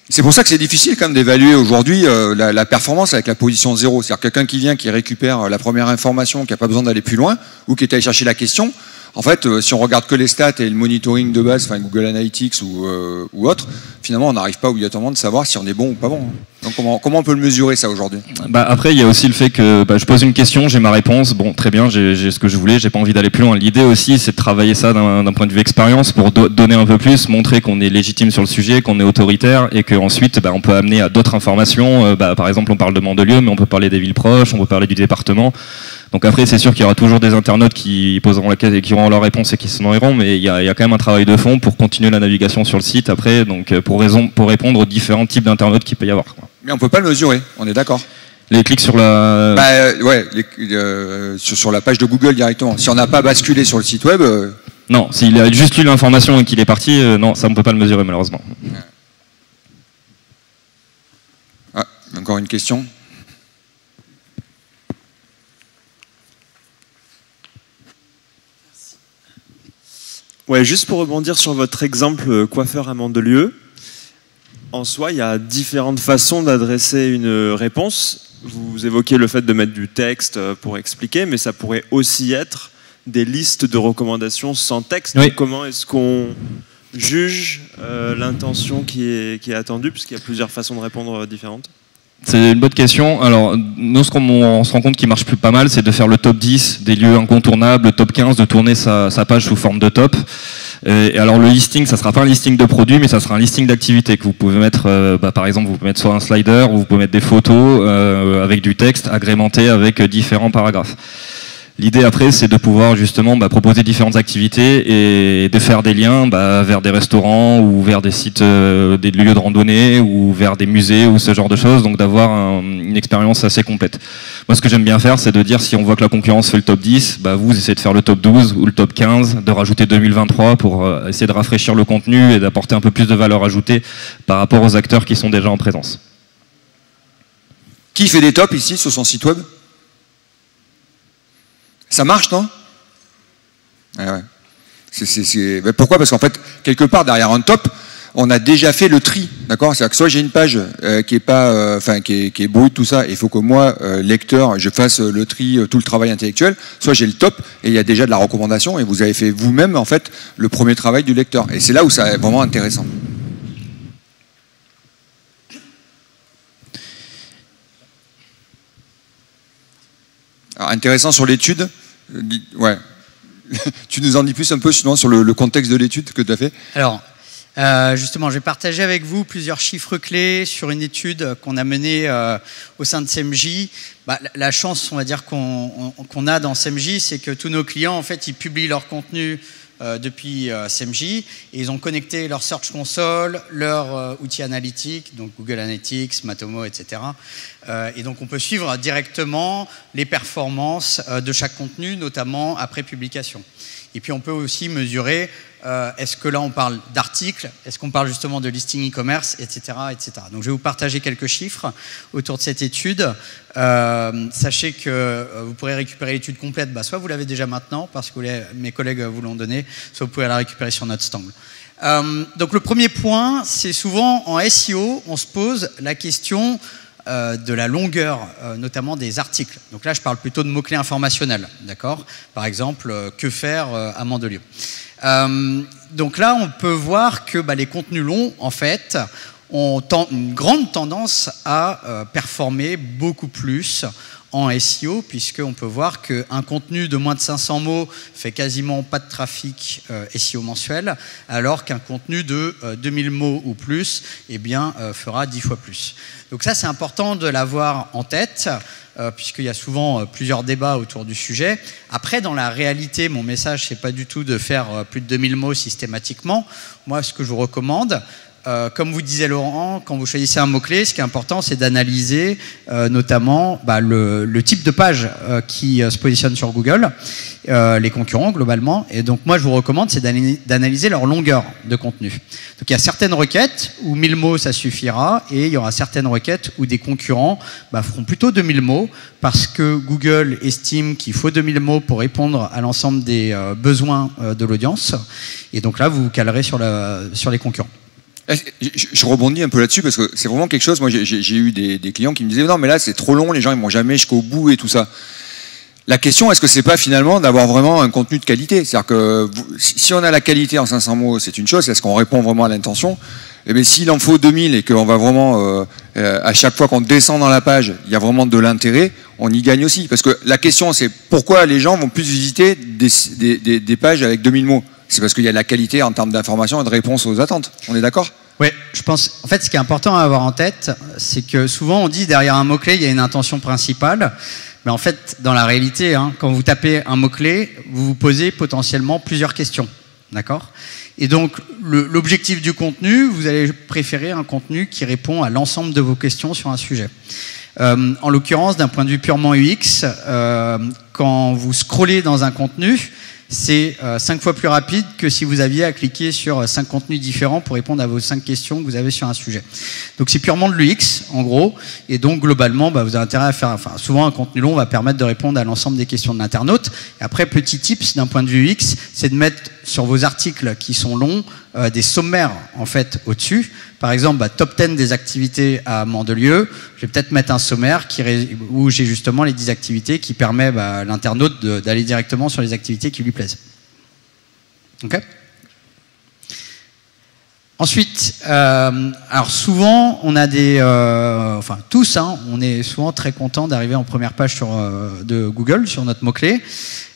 C'est pour ça que c'est difficile quand même d'évaluer aujourd'hui la performance avec la position 0. C'est-à-dire quelqu'un qui vient, qui récupère la première information, qui n'a pas besoin d'aller plus loin, ou qui est allé chercher la question. En fait, si on regarde que les stats et le monitoring de base, enfin Google Analytics ou autre, finalement, on n'arrive pas obligatoirement de savoir si on est bon ou pas bon. Donc comment on peut le mesurer ça aujourd'hui? Après, il y a aussi le fait que je pose une question, j'ai ma réponse, bon, très bien, j'ai ce que je voulais, j'ai pas envie d'aller plus loin. L'idée aussi, c'est de travailler ça d'un point de vue expérience pour donner un peu plus, montrer qu'on est légitime sur le sujet, qu'on est autoritaire et qu'ensuite, on peut amener à d'autres informations. Par exemple, on parle de Mandelieu, mais on peut parler des villes proches, on peut parler du département. Donc après, c'est sûr qu'il y aura toujours des internautes qui poseront qui auront leur réponse et qui se noieront, mais il y a quand même un travail de fond pour continuer la navigation sur le site après, donc pour répondre aux différents types d'internautes qu'il peut y avoir. Mais on ne peut pas le mesurer, on est d'accord. Les clics sur la... sur la page de Google directement. Si on n'a pas basculé sur le site web... Non, s'il a juste lu l'information et qu'il est parti, non, ça on ne peut pas le mesurer malheureusement. Ah, encore une question. Ouais, juste pour rebondir sur votre exemple coiffeur à Mandelieu, en soi, il y a différentes façons d'adresser une réponse. Vous évoquez le fait de mettre du texte pour expliquer, mais ça pourrait aussi être des listes de recommandations sans texte. Oui. Donc, comment est-ce qu'on juge l'intention qui est attendue, puisqu'il y a plusieurs façons de répondre différentes? C'est une bonne question. Alors, nous, ce qu'on se rend compte qui marche plus pas mal, c'est de faire le top 10 des lieux incontournables, le top 15, de tourner sa page sous forme de top. Et alors, le listing, ça ne sera pas un listing de produits, mais ça sera un listing d'activités que vous pouvez mettre, par exemple, vous pouvez mettre soit un slider, ou vous pouvez mettre des photos avec du texte agrémenté avec différents paragraphes. L'idée après, c'est de pouvoir justement proposer différentes activités et de faire des liens vers des restaurants ou vers des sites, des lieux de randonnée ou vers des musées ou ce genre de choses, donc d'avoir une expérience assez complète. Moi, ce que j'aime bien faire, c'est de dire si on voit que la concurrence fait le top 10, vous essayez de faire le top 12 ou le top 15, de rajouter 2023 pour essayer de rafraîchir le contenu et d'apporter un peu plus de valeur ajoutée par rapport aux acteurs qui sont déjà en présence. Qui fait des tops ici sur son site web? Ça marche, non? Ouais. Pourquoi? Parce qu'en fait, quelque part, derrière un top, on a déjà fait le tri, d'accord? C'est-à-dire que soit j'ai une page qui est pas, qui est brute, tout ça, et il faut que moi, lecteur, je fasse le tri, tout le travail intellectuel, soit j'ai le top, et il y a déjà de la recommandation, et vous avez fait vous-même, en fait, le premier travail du lecteur. Et c'est là où ça est vraiment intéressant. Alors, intéressant sur l'étude, ouais. Tu nous en dis plus un peu sinon sur le contexte de l'étude que tu as fait? Alors, justement, je vais partager avec vous plusieurs chiffres clés sur une étude qu'on a menée au sein de CMJ. La chance, on va dire, qu'on a dans CMJ, c'est que tous nos clients, en fait, ils publient leur contenu depuis CMJ et ils ont connecté leur Search Console, leur outil analytique, donc Google Analytics, Matomo, etc. Et donc on peut suivre directement les performances de chaque contenu, notamment après publication. Et puis on peut aussi mesurer, est-ce que là on parle d'articles, est-ce qu'on parle justement de listing e-commerce, etc., etc. Donc je vais vous partager quelques chiffres autour de cette étude. Sachez que vous pourrez récupérer l'étude complète, soit vous l'avez déjà maintenant, parce que mes collègues vous l'ont donné, soit vous pouvez la récupérer sur notre stand. Donc le premier point, c'est souvent en SEO, on se pose la question de la longueur, notamment des articles. Donc là, je parle plutôt de mots-clés informationnels, d'accord? Par exemple, que faire à Mandelieu. Donc là, on peut voir que les contenus longs, en fait, ont une grande tendance à performer beaucoup plus en SEO, puisqu'on peut voir qu'un contenu de moins de 500 mots fait quasiment pas de trafic SEO mensuel, alors qu'un contenu de 2000 mots ou plus fera 10 fois plus. Donc ça, c'est important de l'avoir en tête, puisqu'il y a souvent plusieurs débats autour du sujet. Après, dans la réalité, mon message, c'est pas du tout de faire plus de 2000 mots systématiquement. Moi, ce que je vous recommande, comme vous disait Laurent, quand vous choisissez un mot-clé, ce qui est important, c'est d'analyser notamment le type de page qui se positionne sur Google, les concurrents globalement. Et donc moi, je vous recommande, c'est d'analyser leur longueur de contenu. Donc il y a certaines requêtes où 1000 mots, ça suffira, et il y aura certaines requêtes où des concurrents feront plutôt 2000 mots, parce que Google estime qu'il faut 2000 mots pour répondre à l'ensemble des besoins de l'audience. Et donc là, vous vous calerez sur les concurrents. Je rebondis un peu là-dessus parce que c'est vraiment quelque chose. Moi, j'ai eu des clients qui me disaient non, mais là, c'est trop long, les gens ils vont jamais jusqu'au bout et tout ça. La question, est-ce que c'est pas finalement d'avoir vraiment un contenu de qualité? C'est-à-dire que si on a la qualité en 500 mots, c'est une chose. Est-ce qu'on répond vraiment à l'intention? Eh bien, s'il en faut 2000 et qu'on va vraiment, à chaque fois qu'on descend dans la page, il y a vraiment de l'intérêt, on y gagne aussi. Parce que la question, c'est pourquoi les gens vont plus visiter des pages avec 2000 mots? C'est parce qu'il y a de la qualité en termes d'information et de réponse aux attentes. On est d'accord? Oui, je pense. En fait, ce qui est important à avoir en tête, c'est que souvent on dit derrière un mot-clé, il y a une intention principale. Mais en fait, dans la réalité, quand vous tapez un mot-clé, vous vous posez potentiellement plusieurs questions. D'accord? Et donc, l'objectif du contenu, vous allez préférer un contenu qui répond à l'ensemble de vos questions sur un sujet. En l'occurrence, d'un point de vue purement UX, quand vous scrollez dans un contenu, c'est 5 fois plus rapide que si vous aviez à cliquer sur 5 contenus différents pour répondre à vos 5 questions que vous avez sur un sujet. Donc c'est purement de l'UX, en gros, et donc globalement, vous avez intérêt à faire... souvent, un contenu long va permettre de répondre à l'ensemble des questions de l'internaute. Et après, petit tips d'un point de vue UX, c'est de mettre sur vos articles qui sont longs des sommaires, en fait, au-dessus. Par exemple, top 10 des activités à Mandelieu, je vais peut-être mettre un sommaire où j'ai justement les 10 activités qui permet à l'internaute d'aller directement sur les activités qui lui plaisent. Ok ? Ensuite, alors souvent, on a tous, on est souvent très content d'arriver en première page de Google sur notre mot-clé.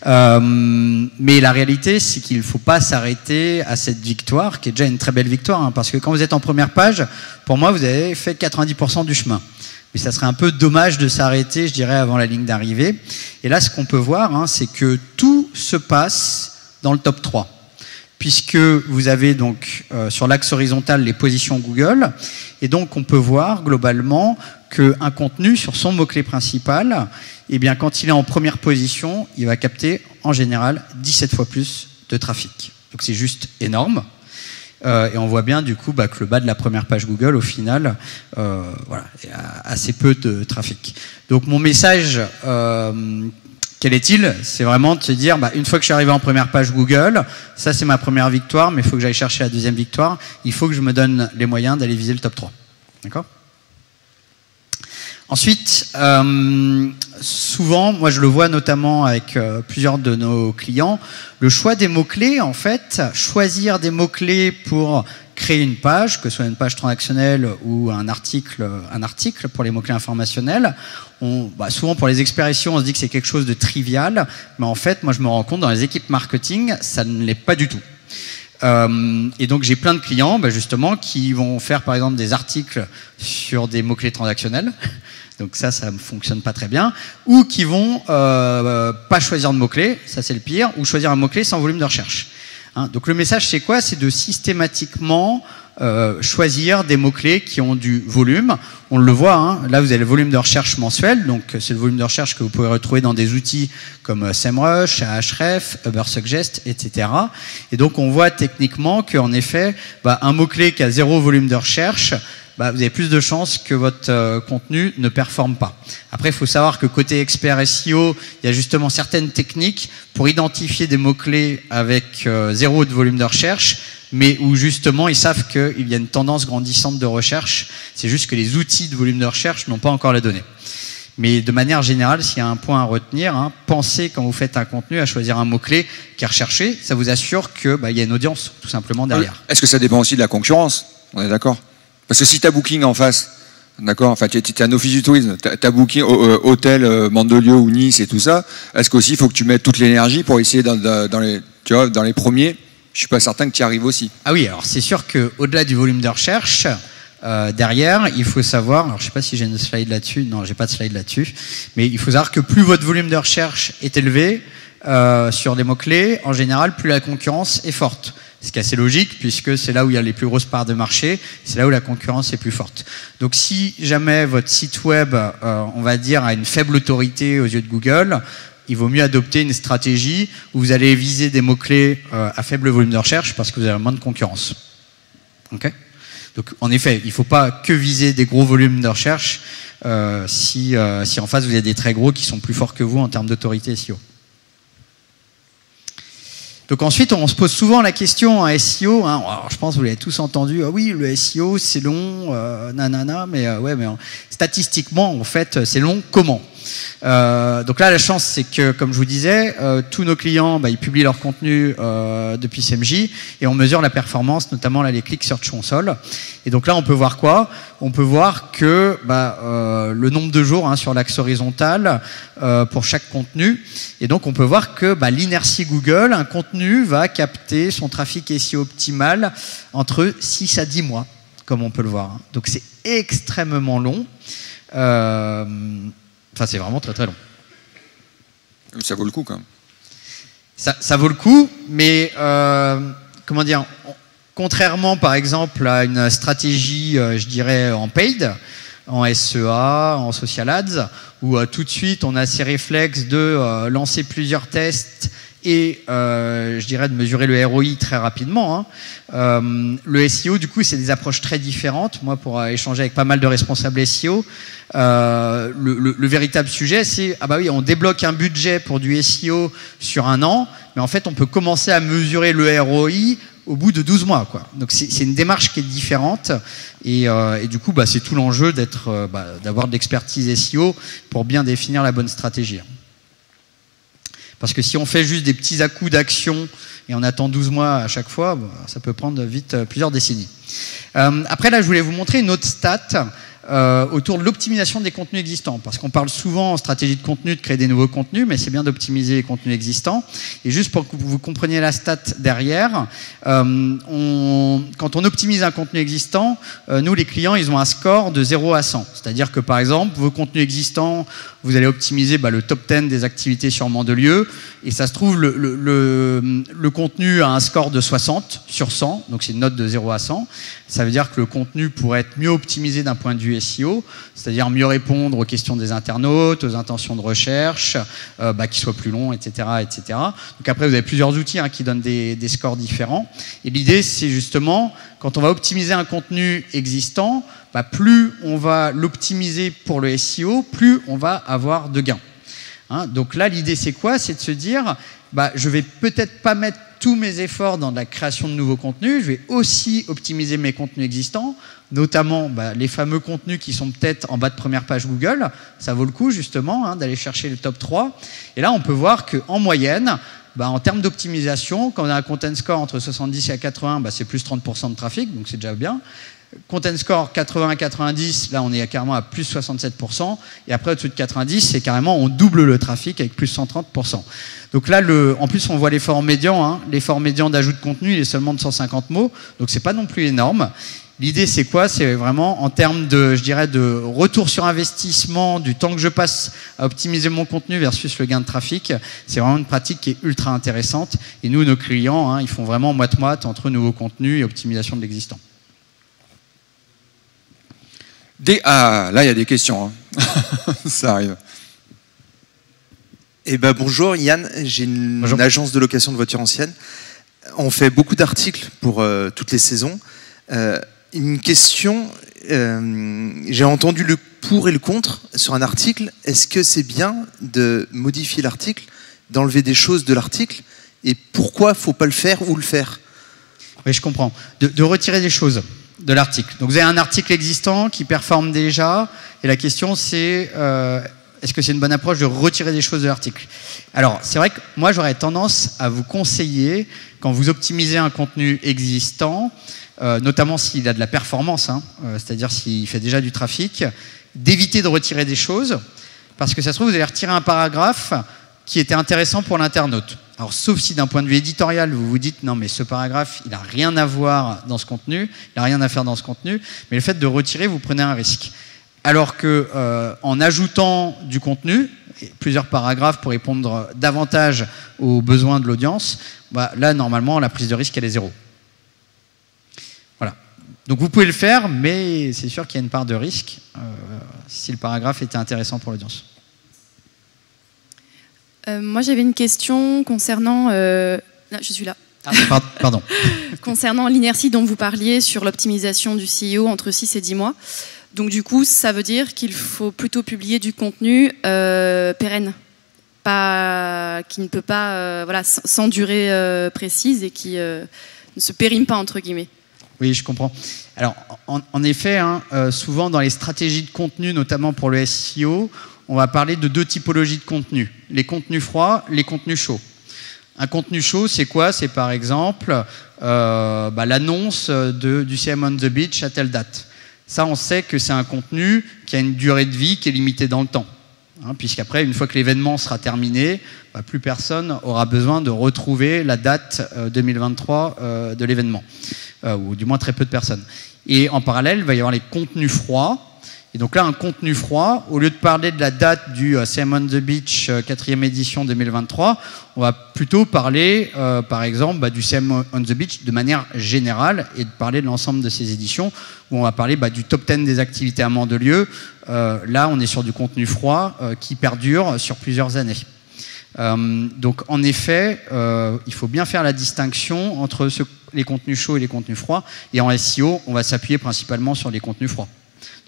Mais la réalité, c'est qu'il ne faut pas s'arrêter à cette victoire, qui est déjà une très belle victoire, parce que quand vous êtes en première page, pour moi, vous avez fait 90% du chemin. Mais ça serait un peu dommage de s'arrêter, je dirais, avant la ligne d'arrivée. Et là, ce qu'on peut voir, c'est que tout se passe dans le top 3. Puisque vous avez donc sur l'axe horizontal les positions Google, et donc on peut voir globalement qu'un contenu sur son mot-clé principal, quand il est en première position, il va capter en général 17 fois plus de trafic. Donc c'est juste énorme. Et on voit bien du coup que le bas de la première page Google, au final, il y a assez peu de trafic. Donc mon message... quel est-il? C'est vraiment de se dire, une fois que je suis arrivé en première page Google, ça c'est ma première victoire, mais il faut que j'aille chercher la deuxième victoire. Il faut que je me donne les moyens d'aller viser le top 3. D'accord? Ensuite, souvent, moi je le vois notamment avec plusieurs de nos clients, le choix des mots-clés, en fait, choisir des mots-clés pour créer une page, que ce soit une page transactionnelle ou un article pour les mots-clés informationnels. Souvent pour les experts SEO, on se dit que c'est quelque chose de trivial, mais en fait, moi je me rends compte dans les équipes marketing, ça ne l'est pas du tout. Et donc j'ai plein de clients justement qui vont faire par exemple des articles sur des mots-clés transactionnels, donc ça ne fonctionne pas très bien, ou qui vont pas choisir de mots-clés, ça c'est le pire, ou choisir un mot-clé sans volume de recherche. Donc le message c'est quoi? C'est de systématiquement choisir des mots-clés qui ont du volume. On le voit, là vous avez le volume de recherche mensuel, donc c'est le volume de recherche que vous pouvez retrouver dans des outils comme SEMrush, Ahref, Ubersuggest, etc. Et donc on voit techniquement qu'en effet, un mot-clé qui a 0 volume de recherche, vous avez plus de chances que votre contenu ne performe pas. Après, il faut savoir que côté expert SEO, il y a justement certaines techniques pour identifier des mots-clés avec 0 de volume de recherche, mais où justement ils savent qu'il y a une tendance grandissante de recherche. C'est juste que les outils de volume de recherche n'ont pas encore les données. Mais de manière générale, s'il y a un point à retenir, pensez quand vous faites un contenu à choisir un mot-clé qui est recherché. Ça vous assure qu'il y a une audience tout simplement derrière. Est-ce que ça dépend aussi de la concurrence? On est d'accord? Parce que si tu as Booking en face, D'accord. Enfin, tu es un office du tourisme. Tu as booké hôtel Mandelieu ou Nice et tout ça. Est-ce qu'aussi il faut que tu mettes toute l'énergie pour essayer dans les premiers? Je suis pas certain que tu y arrives aussi. Ah oui, alors c'est sûr qu'au-delà du volume de recherche, derrière, il faut savoir, alors je ne sais pas si j'ai une slide là-dessus, non, j'ai pas de slide là-dessus, mais il faut savoir que plus votre volume de recherche est élevé sur des mots-clés, en général, plus la concurrence est forte. Ce qui est assez logique, puisque c'est là où il y a les plus grosses parts de marché, c'est là où la concurrence est plus forte. Donc si jamais votre site web, on va dire, a une faible autorité aux yeux de Google, il vaut mieux adopter une stratégie où vous allez viser des mots-clés à faible volume de recherche parce que vous avez moins de concurrence. Okay. Donc en effet, il ne faut pas que viser des gros volumes de recherche si en face vous avez des très gros qui sont plus forts que vous en termes d'autorité SEO. Donc ensuite, on se pose souvent la question en SEO, hein, alors je pense que vous l'avez tous entendu, ah oui, le SEO c'est long, nanana, mais statistiquement, en fait, c'est long comment? Donc là, la chance, c'est que, comme je vous disais, tous nos clients, ils publient leur contenu depuis SEMJ et on mesure la performance, notamment là, les clics Search Console. Et donc là, on peut voir quoi? On peut voir que le nombre de jours sur l'axe horizontal pour chaque contenu. Et donc, on peut voir que l'inertie Google, un contenu va capter son trafic SEO optimal entre 6 à 10 mois, comme on peut le voir. Donc, c'est extrêmement long. Enfin, c'est vraiment très très long. Ça vaut le coup quand même. Ça vaut le coup, mais comment dire, contrairement par exemple à une stratégie, je dirais, en paid, en SEA, en social ads, où tout de suite on a ces réflexes de lancer plusieurs tests et je dirais de mesurer le ROI très rapidement. Le SEO, du coup, c'est des approches très différentes. Moi, pour échanger avec pas mal de responsables SEO, le véritable sujet, c'est on débloque un budget pour du SEO sur 1 an, mais en fait, on peut commencer à mesurer le ROI au bout de 12 mois, quoi. Donc, c'est une démarche qui est différente et du coup, c'est tout l'enjeu d'avoir de l'expertise SEO pour bien définir la bonne stratégie. Parce que si on fait juste des petits à-coups d'action et on attend 12 mois à chaque fois, ça peut prendre vite plusieurs décennies. Après, là, je voulais vous montrer une autre stat autour de l'optimisation des contenus existants. Parce qu'on parle souvent en stratégie de contenu de créer des nouveaux contenus, mais c'est bien d'optimiser les contenus existants. Et juste pour que vous compreniez la stat derrière, quand on optimise un contenu existant, nous, les clients, ils ont un score de 0 à 100. C'est-à-dire que, par exemple, vos contenus existants, vous allez optimiser le top 10 des activités sur Mandelieu, et ça se trouve, le contenu a un score de 60 sur 100, donc c'est une note de 0 à 100. Ça veut dire que le contenu pourrait être mieux optimisé d'un point de vue SEO, c'est-à-dire mieux répondre aux questions des internautes, aux intentions de recherche, qu'il soit plus long, etc., etc. Donc après, vous avez plusieurs outils qui donnent des scores différents. Et l'idée, c'est justement, quand on va optimiser un contenu existant, plus on va l'optimiser pour le SEO, plus on va avoir de gains. Donc là, l'idée, c'est quoi? C'est de se dire, je vais peut-être pas mettre tous mes efforts dans la création de nouveaux contenus, je vais aussi optimiser mes contenus existants, notamment les fameux contenus qui sont peut-être en bas de première page Google. Ça vaut le coup, justement, d'aller chercher le top 3. Et là, on peut voir qu'en moyenne, en termes d'optimisation, quand on a un content score entre 70 et 80, c'est plus 30% de trafic, donc c'est déjà bien. Content score 80-90, là on est carrément à plus 67%, et après au-dessus de 90, c'est carrément on double le trafic avec plus 130%. Donc là, en plus on voit l'effort médian, l'effort médian d'ajout de contenu il est seulement de 150 mots, donc c'est pas non plus énorme. L'idée c'est quoi? C'est vraiment en termes de, je dirais, de retour sur investissement, du temps que je passe à optimiser mon contenu versus le gain de trafic, c'est vraiment une pratique qui est ultra intéressante, et nous, nos clients, ils font vraiment moite-moite entre nouveaux contenus et optimisation de l'existant. Là, il y a des questions. Ça arrive. Bonjour Yann, j'ai une agence de location de voitures anciennes. On fait beaucoup d'articles pour toutes les saisons. Une question, j'ai entendu le pour et le contre sur un article. Est-ce que c'est bien de modifier l'article, d'enlever des choses de l'article? Et pourquoi il ne faut pas le faire ou le faire? Oui, je comprends. De retirer des choses de l'article. Donc vous avez un article existant qui performe déjà, et la question c'est est-ce que c'est une bonne approche de retirer des choses de l'article? Alors, c'est vrai que moi, j'aurais tendance à vous conseiller, quand vous optimisez un contenu existant, notamment s'il a de la performance, c'est-à-dire s'il fait déjà du trafic, d'éviter de retirer des choses, parce que ça se trouve, vous allez retirer un paragraphe qui était intéressant pour l'internaute. Alors, sauf si d'un point de vue éditorial, vous vous dites non, mais ce paragraphe, il n'a rien à voir dans ce contenu, il n'a rien à faire dans ce contenu, mais le fait de retirer, vous prenez un risque. Alors que en ajoutant du contenu, plusieurs paragraphes pour répondre davantage aux besoins de l'audience, là, normalement, la prise de risque, elle est 0. Voilà. Donc, vous pouvez le faire, mais c'est sûr qu'il y a une part de risque si le paragraphe était intéressant pour l'audience. Moi, j'avais une question concernant... je suis là. Ah, pardon. Concernant l'inertie dont vous parliez sur l'optimisation du SEO entre 6 et 10 mois. Donc, du coup, ça veut dire qu'il faut plutôt publier du contenu pérenne, qui ne peut pas, sans durée précise et qui ne se périme pas, entre guillemets. Oui, je comprends. Alors, en effet, souvent dans les stratégies de contenu, notamment pour le SEO, on va parler de 2 typologies de contenu. Les contenus froids, les contenus chauds. Un contenu chaud, c'est quoi? C'est par exemple l'annonce du CM on the Beach à telle date. Ça, on sait que c'est un contenu qui a une durée de vie qui est limitée dans le temps. Puisqu'après, une fois que l'événement sera terminé, plus personne aura besoin de retrouver la date 2023 de l'événement. Ou du moins très peu de personnes. Et en parallèle, il va y avoir les contenus froids. Et donc là, un contenu froid, au lieu de parler de la date du CM on the Beach 4e édition 2023, on va plutôt parler, par exemple, du CM on the Beach de manière générale et de parler de l'ensemble de ces éditions, où on va parler du top 10 des activités à Mandelieu. Là, on est sur du contenu froid qui perdure sur plusieurs années. Donc, en effet, il faut bien faire la distinction entre les contenus chauds et les contenus froids. Et en SEO, on va s'appuyer principalement sur les contenus froids.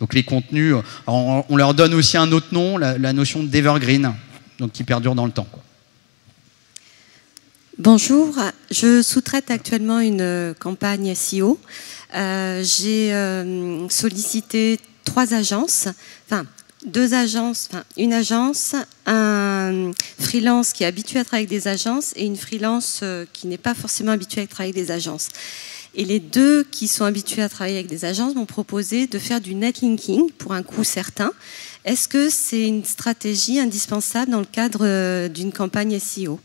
Donc les contenus, on leur donne aussi un autre nom, la notion d'evergreen, donc qui perdure dans le temps. Bonjour, je sous-traite actuellement une campagne SEO. J'ai sollicité 3 agences, une agence, un freelance qui est habitué à travailler avec des agences et une freelance qui n'est pas forcément habituée à travailler avec des agences. Et les 2 qui sont habitués à travailler avec des agences m'ont proposé de faire du netlinking pour un coût certain. Est-ce que c'est une stratégie indispensable dans le cadre d'une campagne SEO?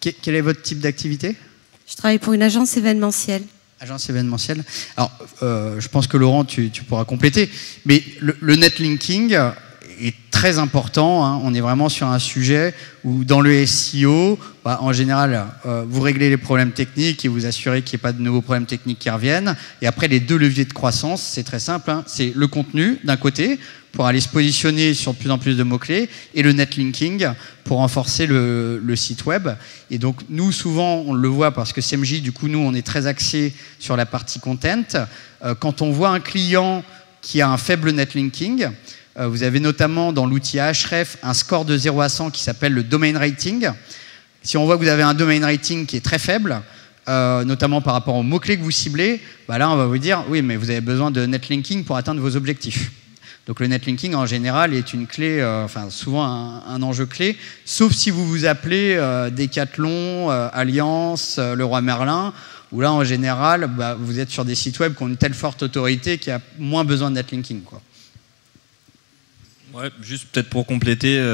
Quel est votre type d'activité? Je travaille pour une agence événementielle. Agence événementielle. Alors, je pense que Laurent, tu pourras compléter. Mais le netlinking est très important. On est vraiment sur un sujet où, dans le SEO, en général, vous réglez les problèmes techniques et vous assurez qu'il n'y ait pas de nouveaux problèmes techniques qui reviennent. Et après, les 2 leviers de croissance, c'est très simple. C'est le contenu, d'un côté, pour aller se positionner sur de plus en plus de mots-clés, et le netlinking pour renforcer le site web. Et donc, nous, souvent, on le voit parce que CMJ, du coup, nous, on est très axé sur la partie content. Quand on voit un client qui a un faible netlinking, vous avez notamment dans l'outil Ahref un score de 0 à 100 qui s'appelle le domain rating. Si on voit que vous avez un domain rating qui est très faible, notamment par rapport aux mots-clés que vous ciblez, là, on va vous dire, oui, mais vous avez besoin de netlinking pour atteindre vos objectifs. Donc le netlinking, en général, est une clé, souvent un enjeu clé, sauf si vous vous appelez Decathlon, Alliance, Leroy Merlin, où là, en général, vous êtes sur des sites web qui ont une telle forte autorité qu'il y a moins besoin de netlinking, quoi. Ouais, juste peut-être pour compléter,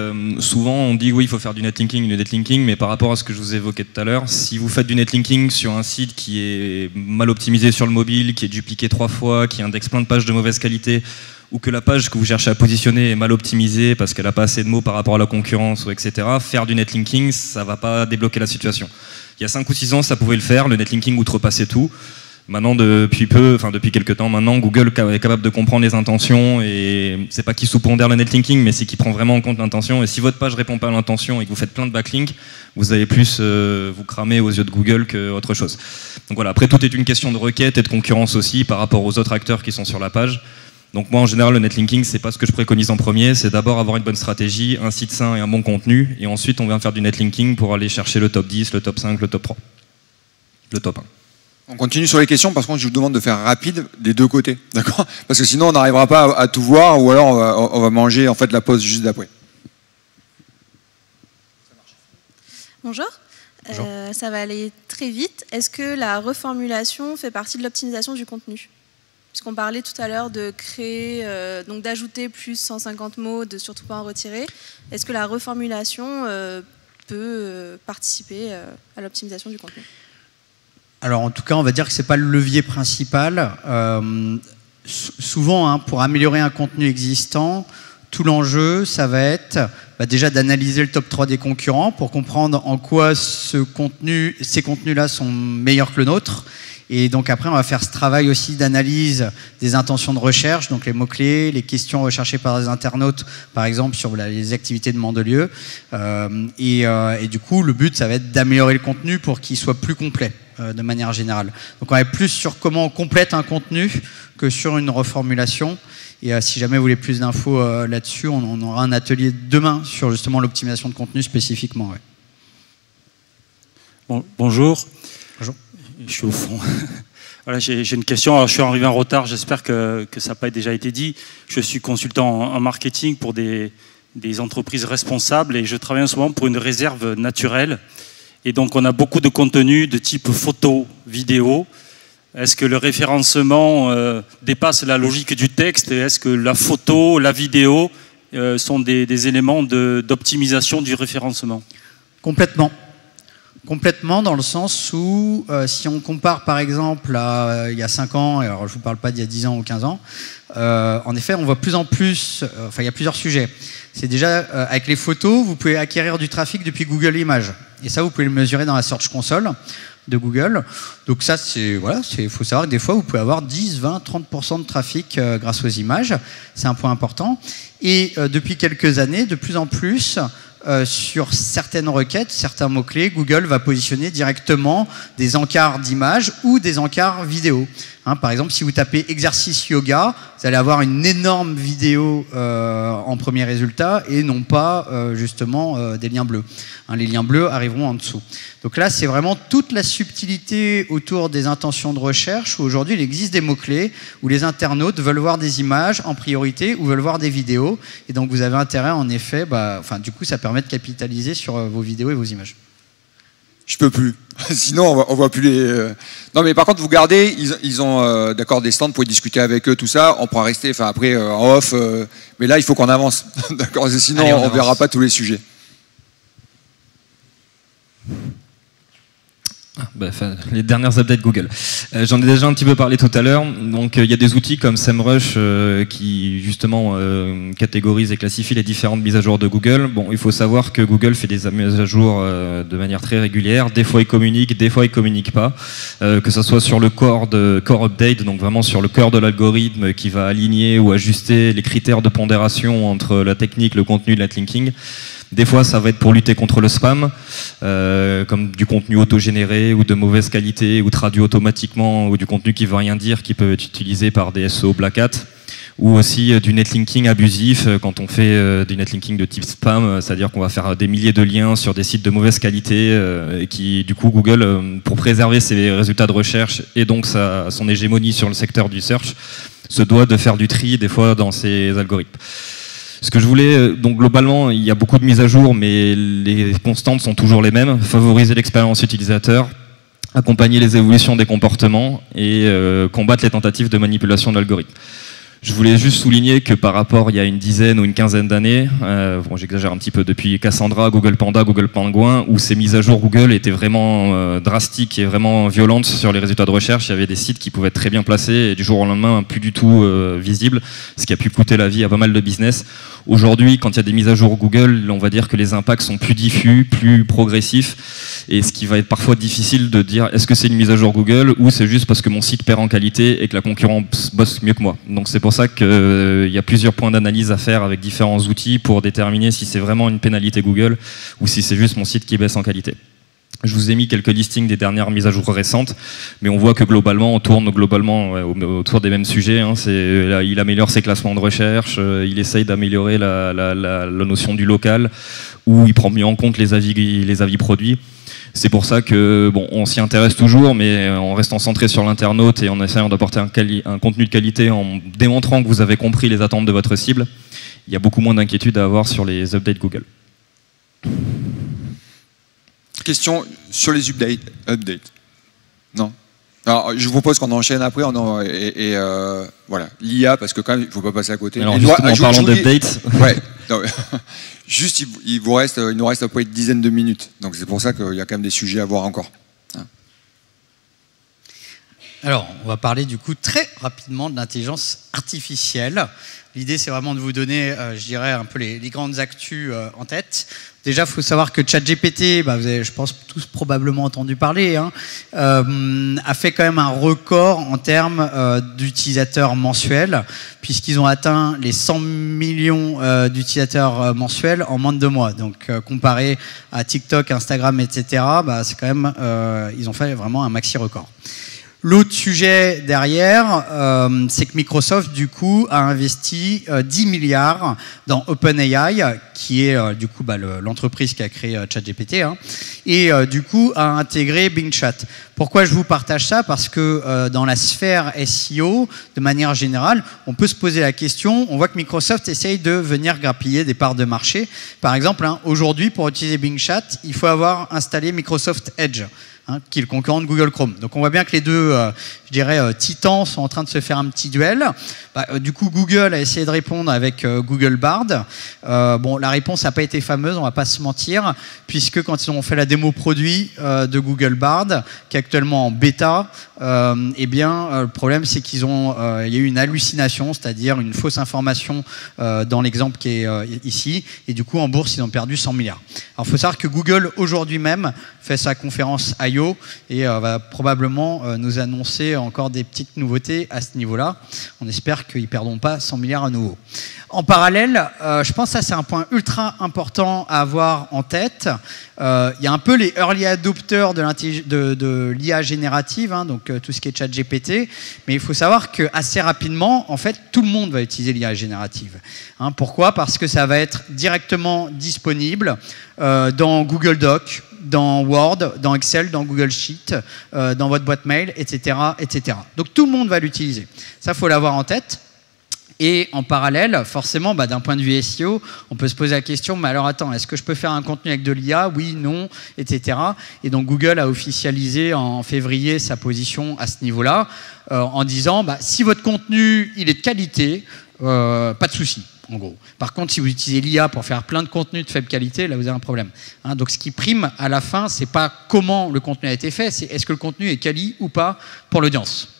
souvent on dit oui, il faut faire du netlinking, mais par rapport à ce que je vous évoquais tout à l'heure, si vous faites du netlinking sur un site qui est mal optimisé sur le mobile, qui est dupliqué 3 fois, qui indexe plein de pages de mauvaise qualité, ou que la page que vous cherchez à positionner est mal optimisée parce qu'elle n'a pas assez de mots par rapport à la concurrence, etc., faire du netlinking, ça ne va pas débloquer la situation. Il y a 5 ou 6 ans, ça pouvait le faire, le netlinking outrepassait tout. Maintenant, depuis quelques temps maintenant, Google est capable de comprendre les intentions, et c'est pas qu'il sous-pondère le netlinking, mais c'est qu'il prend vraiment en compte l'intention. Et si votre page répond pas à l'intention et que vous faites plein de backlinks, vous allez plus vous cramer aux yeux de Google qu'autre chose. Donc voilà, après tout est une question de requête et de concurrence aussi par rapport aux autres acteurs qui sont sur la page. Donc moi en général le netlinking c'est pas ce que je préconise en premier, c'est d'abord avoir une bonne stratégie, un site sain et un bon contenu, et ensuite on vient faire du netlinking pour aller chercher le top 10, le top 5, le top 3, le top 1. On continue sur les questions, par contre je vous demande de faire rapide des 2 côtés, d'accord? Parce que sinon on n'arrivera pas à tout voir, ou alors on va manger en fait la pause juste d'après. Bonjour. Ça va aller très vite. Est-ce que la reformulation fait partie de l'optimisation du contenu? Puisqu'on parlait tout à l'heure de créer, donc d'ajouter plus 150 mots, de surtout pas en retirer. Est-ce que la reformulation peut participer à l'optimisation du contenu? Alors en tout cas, on va dire que ce n'est pas le levier principal. Souvent, hein, pour améliorer un contenu existant, tout l'enjeu, ça va être déjà d'analyser le top 3 des concurrents pour comprendre en quoi ces contenus-là sont meilleurs que le nôtre. Et donc après, on va faire ce travail aussi d'analyse des intentions de recherche, donc les mots-clés, les questions recherchées par les internautes, par exemple sur les activités de Mandelieu. Et du coup, le but, ça va être d'améliorer le contenu pour qu'il soit plus complet de manière générale. Donc on va être plus sur comment on complète un contenu que sur une reformulation. Et si jamais vous voulez plus d'infos là-dessus, on aura un atelier demain sur justement l'optimisation de contenu spécifiquement. Ouais. Bon, bonjour. Bonjour. Je suis au fond. Voilà, j'ai une question. Alors, je suis arrivé en retard, j'espère que ça n'a pas déjà été dit. Je suis consultant en marketing pour des entreprises responsables et je travaille en ce moment pour une réserve naturelle. Et donc, on a beaucoup de contenu de type photo, vidéo. Est-ce que le référencement dépasse la logique du texte? Est-ce que la photo, la vidéo sont des éléments d'optimisation du référencement? Complètement. Complètement, dans le sens où, si on compare par exemple à il y a 5 ans, alors je ne vous parle pas d'il y a 10 ans ou 15 ans, en effet, on voit plus en plus, il y a plusieurs sujets. C'est déjà, avec les photos, vous pouvez acquérir du trafic depuis Google Images. Et ça, vous pouvez le mesurer dans la Search Console de Google. Donc ça, il faut savoir que des fois, vous pouvez avoir 10, 20, 30% de trafic grâce aux images. C'est un point important. Et depuis quelques années, de plus en plus, sur certaines requêtes, certains mots-clés, Google va positionner directement des encarts d'images ou des encarts vidéo. Par exemple, si vous tapez exercice yoga, vous allez avoir une énorme vidéo en premier résultat et non pas justement des liens bleus. Les liens bleus arriveront en dessous. Donc là, c'est vraiment toute la subtilité autour des intentions de recherche où aujourd'hui, il existe des mots-clés où les internautes veulent voir des images en priorité ou veulent voir des vidéos. Et donc, vous avez intérêt, en effet, du coup, ça permet de capitaliser sur vos vidéos et vos images. Je peux plus. Sinon, on voit plus les... Non, mais par contre, vous gardez, ils ont d'accord des stands, vous pouvez discuter avec eux, tout ça. On pourra rester après en off. Mais là, il faut qu'on avance. D'accord. Sinon, allez, on ne verra pas tous les sujets. Les dernières updates Google. J'en ai déjà un petit peu parlé tout à l'heure. Donc, il y a des outils comme SEMrush qui justement catégorisent et classifient les différentes mises à jour de Google. Bon, il faut savoir que Google fait des mises à jour de manière très régulière. Des fois, ils communiquent, des fois, ils communiquent pas. Que ce soit sur le core update, donc vraiment sur le cœur de l'algorithme qui va aligner ou ajuster les critères de pondération entre la technique, le contenu et l'atlinking. Des fois, ça va être pour lutter contre le spam, comme du contenu autogénéré ou de mauvaise qualité ou traduit automatiquement ou du contenu qui ne veut rien dire, qui peut être utilisé par des SEO Black Hat, ou aussi du netlinking abusif quand on fait du netlinking de type spam, c'est-à-dire qu'on va faire des milliers de liens sur des sites de mauvaise qualité et qui, du coup, Google, pour préserver ses résultats de recherche et donc son hégémonie sur le secteur du search, se doit de faire du tri des fois dans ses algorithmes. Ce que je voulais, donc globalement, il y a beaucoup de mises à jour, mais les constantes sont toujours les mêmes. Favoriser l'expérience utilisateur, accompagner les évolutions des comportements et combattre les tentatives de manipulation de l'algorithme. Je voulais juste souligner que par rapport il y a une dizaine ou une quinzaine d'années, bon, j'exagère un petit peu, depuis Cassandra, Google Panda, Google Penguin, où ces mises à jour Google étaient vraiment drastiques et vraiment violentes sur les résultats de recherche, il y avait des sites qui pouvaient être très bien placés et du jour au lendemain plus du tout visibles, ce qui a pu coûter la vie à pas mal de business. Aujourd'hui, quand il y a des mises à jour Google, on va dire que les impacts sont plus diffus, plus progressifs, et ce qui va être parfois difficile de dire est-ce que c'est une mise à jour Google ou c'est juste parce que mon site perd en qualité et que la concurrence bosse mieux que moi. Donc c'est pour ça qu'il y a plusieurs points d'analyse à faire avec différents outils pour déterminer si c'est vraiment une pénalité Google ou si c'est juste mon site qui baisse en qualité. Je vous ai mis quelques listings des dernières mises à jour récentes, mais on voit que globalement, on tourne autour des mêmes sujets. Il améliore ses classements de recherche, il essaye d'améliorer la notion du local, ou il prend mieux en compte les avis produits. C'est pour ça que on s'y intéresse toujours, mais en restant centré sur l'internaute et en essayant d'apporter un contenu de qualité, en démontrant que vous avez compris les attentes de votre cible, il y a beaucoup moins d'inquiétude à avoir sur les updates Google. question sur les updates. Non. Alors, je vous propose qu'on enchaîne après. Voilà, l'IA, parce que quand même, il ne faut pas passer à côté. Alors, justement, en parlant d'updates... Ouais. Juste, il nous reste à peu près une dizaine de minutes. Donc, c'est pour ça qu'il y a quand même des sujets à voir encore. Alors, on va parler du coup très rapidement de l'intelligence artificielle. L'idée, c'est vraiment de vous donner, je dirais, un peu les grandes actus en tête. Déjà, il faut savoir que ChatGPT, vous avez, je pense, tous probablement entendu parler, a fait quand même un record en termes d'utilisateurs mensuels, puisqu'ils ont atteint les 100 millions d'utilisateurs mensuels en moins de 2 mois. Donc, comparé à TikTok, Instagram, etc., c'est quand même, ils ont fait vraiment un maxi record. L'autre sujet derrière, c'est que Microsoft, du coup, a investi 10 milliards dans OpenAI, qui est, du coup, l'entreprise qui a créé ChatGPT, et, du coup, a intégré Bing Chat. Pourquoi je vous partage ça? Parce que dans la sphère SEO, de manière générale, on peut se poser la question, on voit que Microsoft essaye de venir grappiller des parts de marché. Par exemple, aujourd'hui, pour utiliser Bing Chat, il faut avoir installé Microsoft Edge, qui est le concurrent de Google Chrome. Donc on voit bien que les deux, je dirais, titans sont en train de se faire un petit duel. Du coup, Google a essayé de répondre avec Google Bard. Bon, la réponse n'a pas été fameuse, on ne va pas se mentir, puisque quand ils ont fait la démo produit de Google Bard, qui est actuellement en bêta, le problème c'est qu'il y a eu une hallucination, c'est-à-dire une fausse information dans l'exemple qui est ici, et du coup en bourse ils ont perdu 100 milliards. Alors il faut savoir que Google aujourd'hui même fait sa conférence I.O. et va probablement nous annoncer encore des petites nouveautés à ce niveau-là. On espère qu'ils ne perdront pas 100 milliards à nouveau. En parallèle, je pense que ça c'est un point ultra important à avoir en tête. Il y a un peu les early adopters de l'IA générative, donc tout ce qui est ChatGPT, mais il faut savoir qu'assez rapidement, en fait, tout le monde va utiliser l'IA générative. Pourquoi? Parce que ça va être directement disponible dans Google Doc, dans Word, dans Excel, dans Google Sheet, dans votre boîte mail, etc., etc. Donc tout le monde va l'utiliser. Ça, il faut l'avoir en tête. Et en parallèle, forcément, d'un point de vue SEO, on peut se poser la question, mais alors attends, est-ce que je peux faire un contenu avec de l'IA? Oui, non, etc. Et donc Google a officialisé en février sa position à ce niveau-là, en disant, si votre contenu il est de qualité, pas de souci. En gros. Par contre, si vous utilisez l'IA pour faire plein de contenus de faible qualité, là vous avez un problème. Donc ce qui prime à la fin, c'est pas comment le contenu a été fait, c'est est-ce que le contenu est quali ou pas pour l'audience.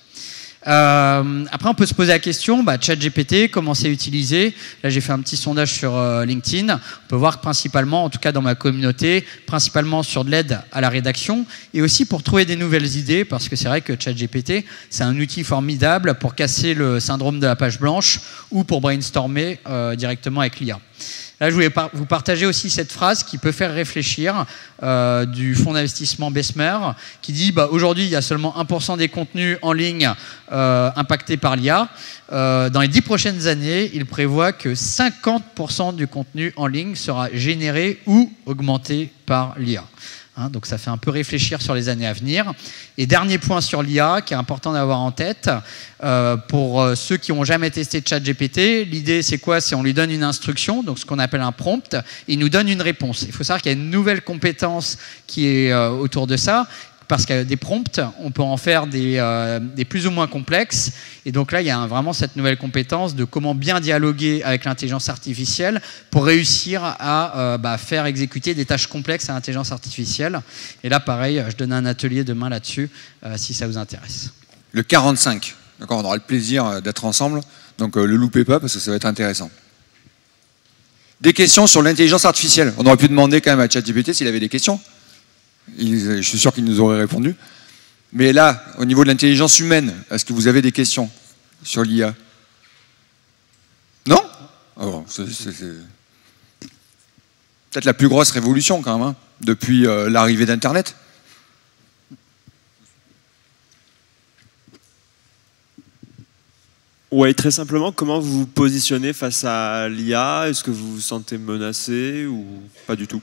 Après, on peut se poser la question, ChatGPT, comment c'est utilisé? Là, j'ai fait un petit sondage sur LinkedIn. On peut voir que principalement, en tout cas dans ma communauté, principalement sur de l'aide à la rédaction et aussi pour trouver des nouvelles idées, parce que c'est vrai que ChatGPT, c'est un outil formidable pour casser le syndrome de la page blanche ou pour brainstormer directement avec l'IA. Là, je voulais vous partager aussi cette phrase qui peut faire réfléchir du fonds d'investissement Bessemer, qui dit aujourd'hui, il y a seulement 1% des contenus en ligne impactés par l'IA. Dans les 10 prochaines années, il prévoit que 50% du contenu en ligne sera généré ou augmenté par l'IA. Donc ça fait un peu réfléchir sur les années à venir. Et dernier point sur l'IA qui est important d'avoir en tête, pour ceux qui n'ont jamais testé ChatGPT, l'idée c'est quoi? C'est on lui donne une instruction, donc ce qu'on appelle un prompt, et il nous donne une réponse. Il faut savoir qu'il y a une nouvelle compétence qui est autour de ça, parce que des prompts, on peut en faire des plus ou moins complexes. Et donc là, il y a vraiment cette nouvelle compétence de comment bien dialoguer avec l'intelligence artificielle pour réussir à faire exécuter des tâches complexes à l'intelligence artificielle. Et là, pareil, je donne un atelier demain là-dessus, si ça vous intéresse. Le 45, d'accord, on aura le plaisir d'être ensemble. Donc le loupez pas, parce que ça va être intéressant. Des questions sur l'intelligence artificielle. On aurait pu demander quand même à ChatGPT s'il avait des questions. Je suis sûr qu'il nous aurait répondu. Mais là, au niveau de l'intelligence humaine, est-ce que vous avez des questions sur l'IA? Non? C'est peut-être la plus grosse révolution quand même, depuis l'arrivée d'Internet. Oui, très simplement, comment vous vous positionnez face à l'IA? Est-ce que vous vous sentez menacé ou pas du tout?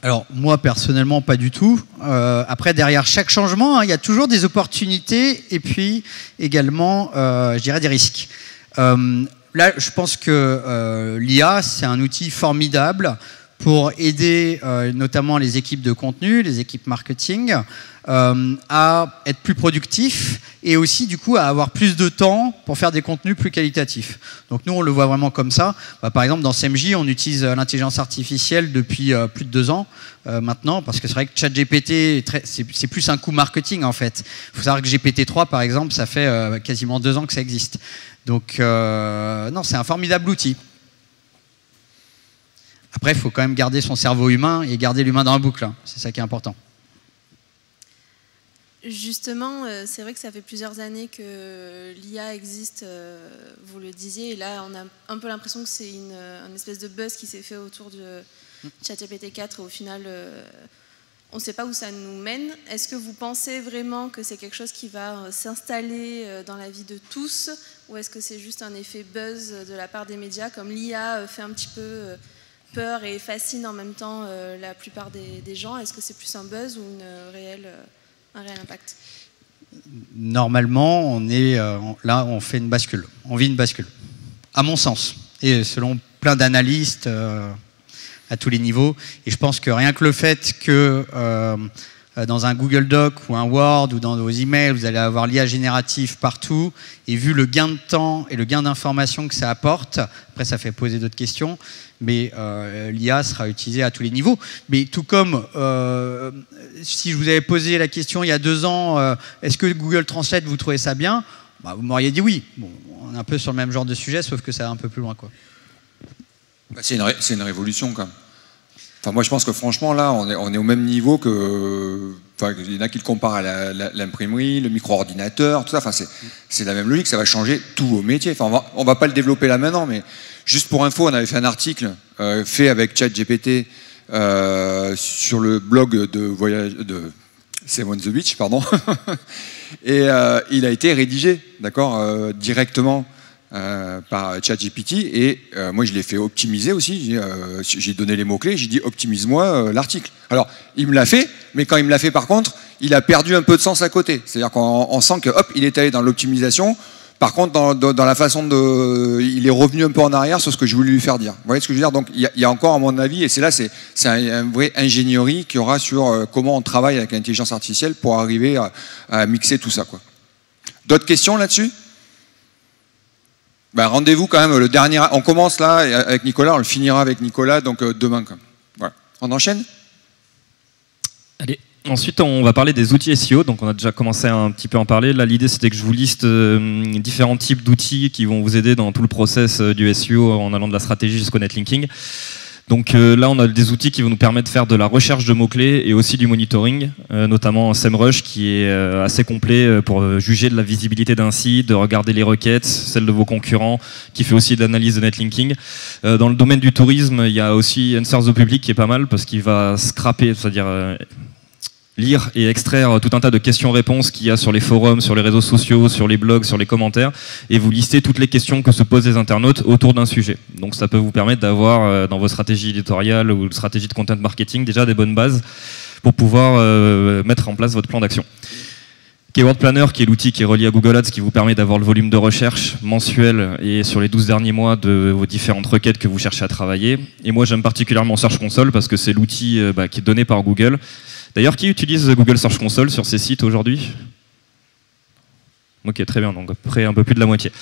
Alors, moi, personnellement, pas du tout. Après, derrière chaque changement, il y a toujours des opportunités et puis également, je dirais, des risques. Là, je pense que l'IA, c'est un outil formidable pour aider notamment les équipes de contenu, les équipes marketing, à être plus productifs et aussi du coup à avoir plus de temps pour faire des contenus plus qualitatifs. Donc nous on le voit vraiment comme ça. Par exemple dans CMJ on utilise l'intelligence artificielle depuis plus de 2 ans maintenant, parce que c'est vrai que ChatGPT c'est plus un coup marketing en fait. Il faut savoir que GPT-3 par exemple ça fait quasiment 2 ans que ça existe. Donc non, c'est un formidable outil. Après il faut quand même garder son cerveau humain et garder l'humain dans la boucle, hein. C'est ça qui est important. Justement, c'est vrai que ça fait plusieurs années que l'IA existe, vous le disiez, et là on a un peu l'impression que c'est une espèce de buzz qui s'est fait autour de ChatGPT 4 et au final on ne sait pas où ça nous mène. Est-ce que vous pensez vraiment que c'est quelque chose qui va s'installer dans la vie de tous, ou est-ce que c'est juste un effet buzz de la part des médias, comme l'IA fait un petit peu peur et fascine en même temps la plupart des gens? Est-ce que c'est plus un buzz ou un réel impact? Normalement, on est là, on fait une bascule. On vit une bascule, à mon sens, et selon plein d'analystes à tous les niveaux. Et je pense que rien que le fait que dans un Google Doc ou un Word ou dans vos emails, vous allez avoir l'IA générative partout, et vu le gain de temps et le gain d'information que ça apporte, après ça fait poser d'autres questions, mais l'IA sera utilisée à tous les niveaux. Mais tout comme si je vous avais posé la question il y a 2 ans, est-ce que Google Translate, vous trouvez ça bien? Vous m'auriez dit oui. Bon, on est un peu sur le même genre de sujet, sauf que ça va un peu plus loin, quoi. C'est une révolution quand même. Enfin, moi je pense que franchement là on est au même niveau que... Enfin, il y en a qui le comparent à l'imprimerie, le micro-ordinateur, tout ça. Enfin, c'est la même logique, ça va changer tous vos métiers. Enfin, on va pas le développer là maintenant, mais juste pour info, on avait fait un article fait avec ChatGPT sur le blog de voyage de Save on the Beach, pardon. Et il a été rédigé, d'accord, directement par ChatGPT, et moi je l'ai fait optimiser aussi. J'ai donné les mots-clés, j'ai dit optimise-moi l'article. Alors il me l'a fait, mais quand il me l'a fait par contre, il a perdu un peu de sens à côté. C'est-à-dire qu'on sent que hop, il est allé dans l'optimisation. Par contre, dans la façon de... Il est revenu un peu en arrière sur ce que je voulais lui faire dire. Vous voyez ce que je veux dire? Donc il y a encore, à mon avis, et c'est un vrai ingénierie qu'il y aura sur comment on travaille avec l'intelligence artificielle pour arriver à mixer tout ça, quoi. D'autres questions là-dessus? Rendez-vous quand même le dernier... On commence là avec Nicolas, on le finira avec Nicolas, donc demain. Quand même. Voilà. On enchaîne? Allez. Ensuite, on va parler des outils SEO. Donc, on a déjà commencé à un petit peu en parler. Là, l'idée, c'était que je vous liste différents types d'outils qui vont vous aider dans tout le process du SEO en allant de la stratégie jusqu'au netlinking. Donc là, on a des outils qui vont nous permettre de faire de la recherche de mots-clés et aussi du monitoring, notamment SEMrush qui est assez complet pour juger de la visibilité d'un site, de regarder les requêtes, celles de vos concurrents, qui fait aussi de l'analyse de netlinking. Dans le domaine du tourisme, il y a aussi Answer the Public qui est pas mal parce qu'il va scraper, c'est-à-dire lire et extraire tout un tas de questions-réponses qu'il y a sur les forums, sur les réseaux sociaux, sur les blogs, sur les commentaires, et vous listez toutes les questions que se posent les internautes autour d'un sujet. Donc ça peut vous permettre d'avoir dans vos stratégies éditoriales ou stratégies de content marketing déjà des bonnes bases pour pouvoir mettre en place votre plan d'action. Keyword Planner, qui est l'outil qui est relié à Google Ads, qui vous permet d'avoir le volume de recherche mensuel et sur les 12 derniers mois de vos différentes requêtes que vous cherchez à travailler. Et moi j'aime particulièrement Search Console parce que c'est l'outil qui est donné par Google. D'ailleurs, qui utilise Google Search Console sur ses sites aujourd'hui? Ok, très bien, donc après un peu plus de la moitié.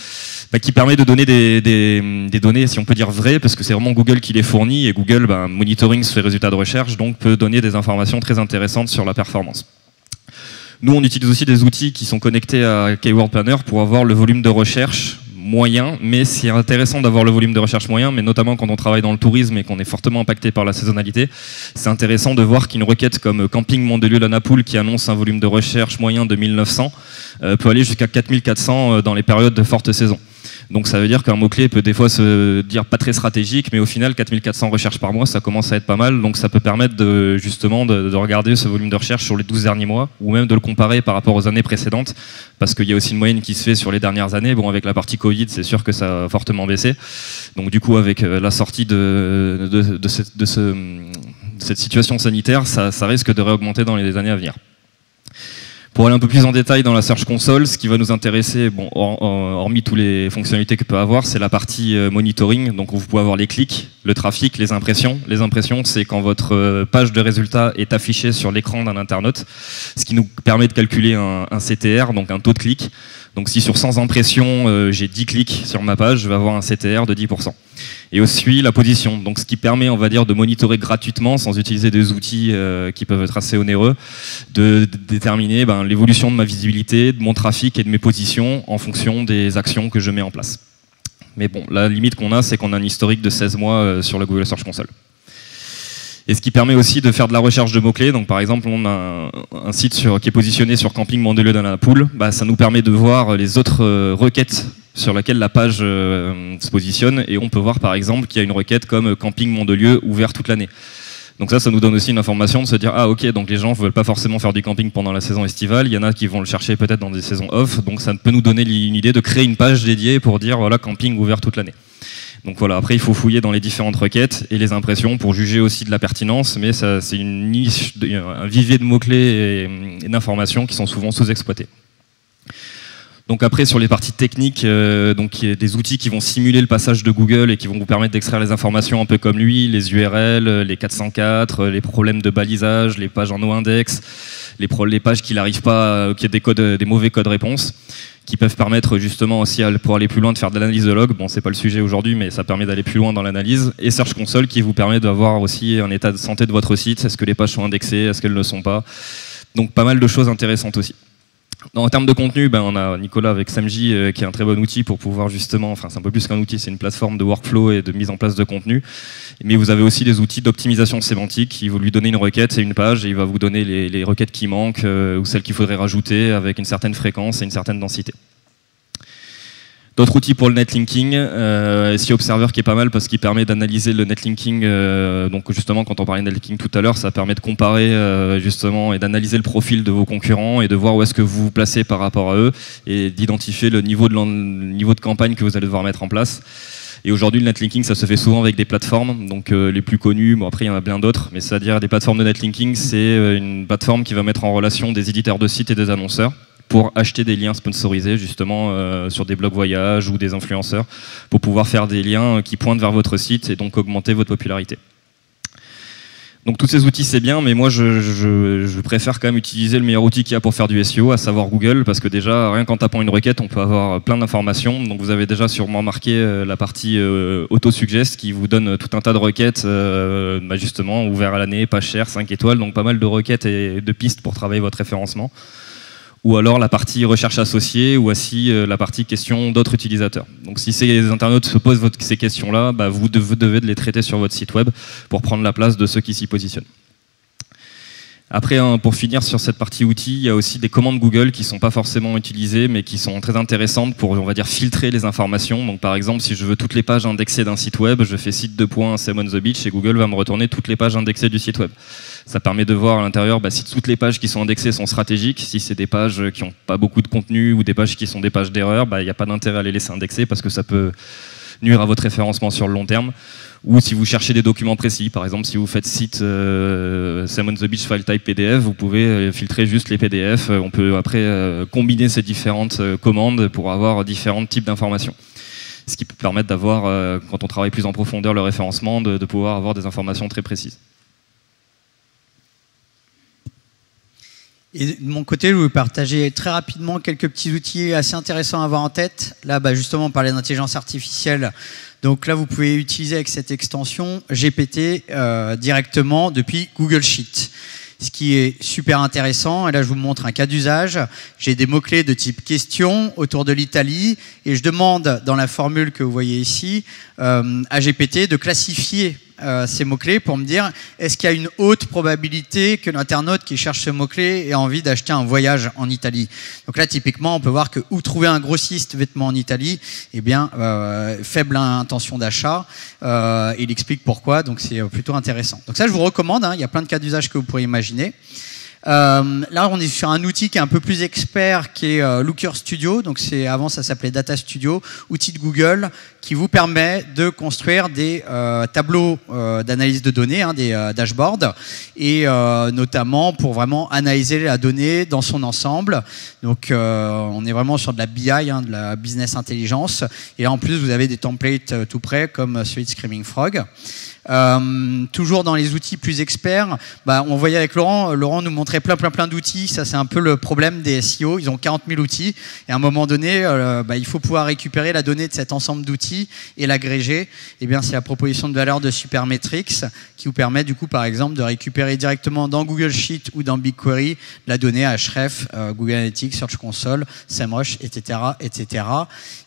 Qui permet de donner des données, si on peut dire vraies, parce que c'est vraiment Google qui les fournit, et Google monitoring ses résultats de recherche, donc peut donner des informations très intéressantes sur la performance. Nous, on utilise aussi des outils qui sont connectés à Keyword Planner pour avoir le volume de recherche moyen, mais c'est intéressant d'avoir le volume de recherche moyen, mais notamment quand on travaille dans le tourisme et qu'on est fortement impacté par la saisonnalité, c'est intéressant de voir qu'une requête comme Camping Mandelieu-la-Napoule, qui annonce un volume de recherche moyen de 1900, peut aller jusqu'à 4400 dans les périodes de forte saison. Donc ça veut dire qu'un mot-clé peut des fois se dire pas très stratégique, mais au final 4400 recherches par mois, ça commence à être pas mal. Donc ça peut permettre justement de regarder ce volume de recherche sur les 12 derniers mois, ou même de le comparer par rapport aux années précédentes, parce qu'il y a aussi une moyenne qui se fait sur les dernières années. Bon, avec la partie Covid, c'est sûr que ça a fortement baissé. Donc du coup, avec la sortie de cette situation sanitaire, ça risque de réaugmenter dans les années à venir. Pour aller un peu plus en détail dans la Search Console, ce qui va nous intéresser, bon, hormis toutes les fonctionnalités que peut avoir, c'est la partie monitoring. Donc vous pouvez avoir les clics, le trafic, les impressions. Les impressions, c'est quand votre page de résultats est affichée sur l'écran d'un internaute, ce qui nous permet de calculer un CTR, donc un taux de clic. Donc si sur 100 impressions, j'ai 10 clics sur ma page, je vais avoir un CTR de 10%. Et aussi la position, donc ce qui permet, on va dire, de monitorer gratuitement, sans utiliser des outils qui peuvent être assez onéreux, de déterminer l'évolution de ma visibilité, de mon trafic et de mes positions en fonction des actions que je mets en place. Mais bon, la limite qu'on a, c'est qu'on a un historique de 16 mois sur la Google Search Console. Et ce qui permet aussi de faire de la recherche de mots-clés. Donc par exemple, on a un site qui est positionné sur Camping Mandelieu dans la Poule. Ça nous permet de voir les autres requêtes sur lesquelles la page se positionne. Et on peut voir par exemple qu'il y a une requête comme Camping Mandelieu ouvert toute l'année. Donc ça nous donne aussi une information de se dire, ah ok, donc les gens ne veulent pas forcément faire du camping pendant la saison estivale. Il y en a qui vont le chercher peut-être dans des saisons off. Donc ça peut nous donner une idée de créer une page dédiée pour dire, voilà, camping ouvert toute l'année. Donc voilà, après il faut fouiller dans les différentes requêtes et les impressions pour juger aussi de la pertinence, mais c'est une niche, un vivier de mots-clés et d'informations qui sont souvent sous-exploités. Donc après sur les parties techniques, donc il y a des outils qui vont simuler le passage de Google et qui vont vous permettre d'extraire les informations un peu comme lui, les URL, les 404, les problèmes de balisage, les pages en no-index, les pages qui n'arrivent pas, qui ont des mauvais codes réponses, qui peuvent permettre justement aussi, pour aller plus loin, de faire de l'analyse de log. Bon, c'est pas le sujet aujourd'hui, mais ça permet d'aller plus loin dans l'analyse. Et Search Console qui vous permet d'avoir aussi un état de santé de votre site. Est-ce que les pages sont indexées? Est-ce qu'elles ne le sont pas? Donc pas mal de choses intéressantes aussi. En termes de contenu, on a Nicolas avec SEMJ qui est un très bon outil pour pouvoir justement, enfin c'est un peu plus qu'un outil, c'est une plateforme de workflow et de mise en place de contenu. Mais vous avez aussi des outils d'optimisation sémantique qui vont lui donner une requête et une page et il va vous donner les requêtes qui manquent ou celles qu'il faudrait rajouter avec une certaine fréquence et une certaine densité. D'autres outils pour le netlinking, SEO Observer qui est pas mal parce qu'il permet d'analyser le netlinking. Donc justement, quand on parlait de netlinking tout à l'heure, ça permet de comparer justement et d'analyser le profil de vos concurrents et de voir où est-ce que vous vous placez par rapport à eux et d'identifier le niveau de campagne que vous allez devoir mettre en place. Et aujourd'hui, le netlinking, ça se fait souvent avec des plateformes. Donc les plus connues, bon, après il y en a plein d'autres, mais c'est-à-dire des plateformes de netlinking, c'est une plateforme qui va mettre en relation des éditeurs de sites et des annonceurs pour acheter des liens sponsorisés justement sur des blogs voyages ou des influenceurs pour pouvoir faire des liens qui pointent vers votre site et donc augmenter votre popularité. Donc tous ces outils c'est bien, mais moi je préfère quand même utiliser le meilleur outil qu'il y a pour faire du SEO, à savoir Google, parce que déjà rien qu'en tapant une requête on peut avoir plein d'informations. Donc vous avez déjà sûrement marqué la partie auto-suggest qui vous donne tout un tas de requêtes justement ouvert à l'année, pas cher, 5 étoiles, donc pas mal de requêtes et de pistes pour travailler votre référencement. Ou alors la partie recherche associée, ou aussi la partie questions d'autres utilisateurs. Donc si ces internautes se posent ces questions-là, vous devez les traiter sur votre site web pour prendre la place de ceux qui s'y positionnent. Après, pour finir sur cette partie outils, il y a aussi des commandes Google qui ne sont pas forcément utilisées, mais qui sont très intéressantes pour, on va dire, filtrer les informations. Donc par exemple, si je veux toutes les pages indexées d'un site web, je fais site Sam on the beach et Google va me retourner toutes les pages indexées du site web. Ça permet de voir à l'intérieur si toutes les pages qui sont indexées sont stratégiques, si c'est des pages qui n'ont pas beaucoup de contenu ou des pages qui sont des pages d'erreur, il n'y a pas d'intérêt à les laisser indexer parce que ça peut nuire à votre référencement sur le long terme. Ou si vous cherchez des documents précis, par exemple si vous faites site Sam on the beach file type PDF, vous pouvez filtrer juste les PDF. On peut après combiner ces différentes commandes pour avoir différents types d'informations. Ce qui peut permettre d'avoir, quand on travaille plus en profondeur le référencement, de pouvoir avoir des informations très précises. Et de mon côté, je vais vous partager très rapidement quelques petits outils assez intéressants à avoir en tête. Là, justement, on parlait d'intelligence artificielle. Donc là, vous pouvez utiliser avec cette extension GPT directement depuis Google Sheet. Ce qui est super intéressant, et là je vous montre un cas d'usage. J'ai des mots-clés de type question autour de l'Italie, et je demande dans la formule que vous voyez ici à GPT de classifier ces mots-clés pour me dire est-ce qu'il y a une haute probabilité que l'internaute qui cherche ce mot-clé ait envie d'acheter un voyage en Italie. Donc là, typiquement, on peut voir que où trouver un grossiste vêtements en Italie, eh bien, faible intention d'achat. Il explique pourquoi, donc c'est plutôt intéressant. Donc ça, je vous recommande, il y a plein de cas d'usage que vous pourrez imaginer. Là, on est sur un outil qui est un peu plus expert, qui est Looker Studio. Donc, avant, ça s'appelait Data Studio, outil de Google qui vous permet de construire des tableaux d'analyse de données, des dashboards, et notamment pour vraiment analyser la donnée dans son ensemble. Donc, on est vraiment sur de la BI, de la business intelligence. Et là, en plus, vous avez des templates tout prêts, comme celui de Screaming Frog. Toujours dans les outils plus experts, on voyait avec Laurent nous montrait plein d'outils. Ça, c'est un peu le problème des SEO. Ils ont 40 000 outils et à un moment donné, il faut pouvoir récupérer la donnée de cet ensemble d'outils et l'agréger. Et bien, c'est la proposition de valeur de Supermetrics qui vous permet du coup, par exemple, de récupérer directement dans Google Sheet ou dans BigQuery la donnée Href, Google Analytics, Search Console, SEMrush, etc., etc.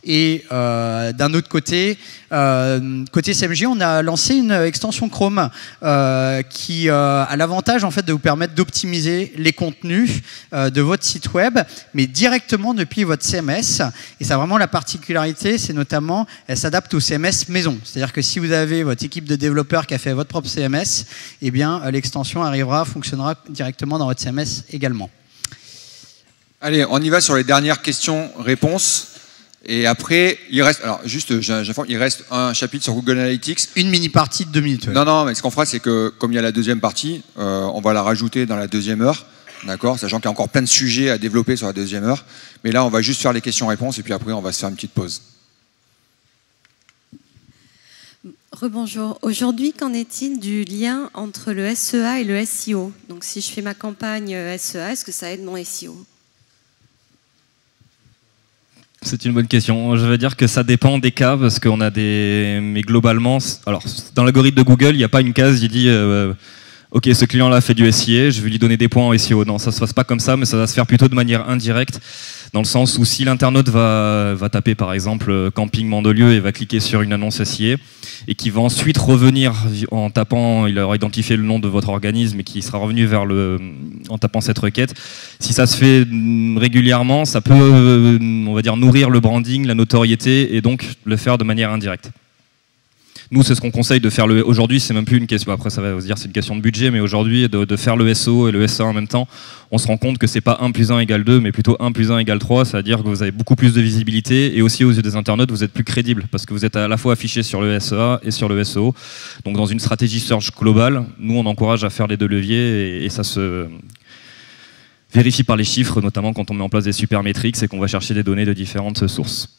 Et d'un autre côté, côté SMG, on a lancé une extension Chrome qui a l'avantage en fait de vous permettre d'optimiser les contenus de votre site web, mais directement depuis votre CMS. Et ça a vraiment la particularité, c'est notamment, elle s'adapte au CMS maison. C'est-à-dire que si vous avez votre équipe de développeurs qui a fait votre propre CMS, eh bien l'extension fonctionnera directement dans votre CMS également. Allez, on y va sur les dernières questions-réponses. Et après, il reste, alors juste, j'informe, il reste un chapitre sur Google Analytics. Une mini-partie de 2 minutes. Ouais. Non, mais ce qu'on fera, c'est que comme il y a la deuxième partie, on va la rajouter dans la deuxième heure, d'accord, sachant qu'il y a encore plein de sujets à développer sur la deuxième heure. Mais là, on va juste faire les questions-réponses et puis après, on va se faire une petite pause. Rebonjour. Aujourd'hui, qu'en est-il du lien entre le SEA et le SEO? Donc, si je fais ma campagne SEA, est-ce que ça aide mon SEO? C'est une bonne question. Je veux dire que ça dépend des cas parce qu'on a des... Mais globalement, alors dans l'algorithme de Google, il n'y a pas une case qui dit OK, ce client-là fait du SIA, je vais lui donner des points en SEO. Non, ça ne se passe pas comme ça, mais ça va se faire plutôt de manière indirecte, dans le sens où si l'internaute va taper par exemple camping Mandelieu et va cliquer sur une annonce SIA et qui va ensuite revenir en tapant, il aura identifié le nom de votre organisme et qui sera revenu en tapant cette requête. Si ça se fait régulièrement, ça peut, on va dire, nourrir le branding, la notoriété et donc le faire de manière indirecte. Nous, c'est ce qu'on conseille de faire. Aujourd'hui, c'est même plus une question. Après, ça va se dire c'est une question de budget, mais aujourd'hui, de faire le SEO et le SEA en même temps, on se rend compte que c'est pas 1 + 1 = 2, mais plutôt 1 + 1 = 3. C'est-à-dire que vous avez beaucoup plus de visibilité et aussi aux yeux des internautes, vous êtes plus crédible parce que vous êtes à la fois affiché sur le SEA et sur le SEO. Donc, dans une stratégie search globale, nous, on encourage à faire les deux leviers et ça se vérifie par les chiffres, notamment quand on met en place des Supermetrics et qu'on va chercher des données de différentes sources.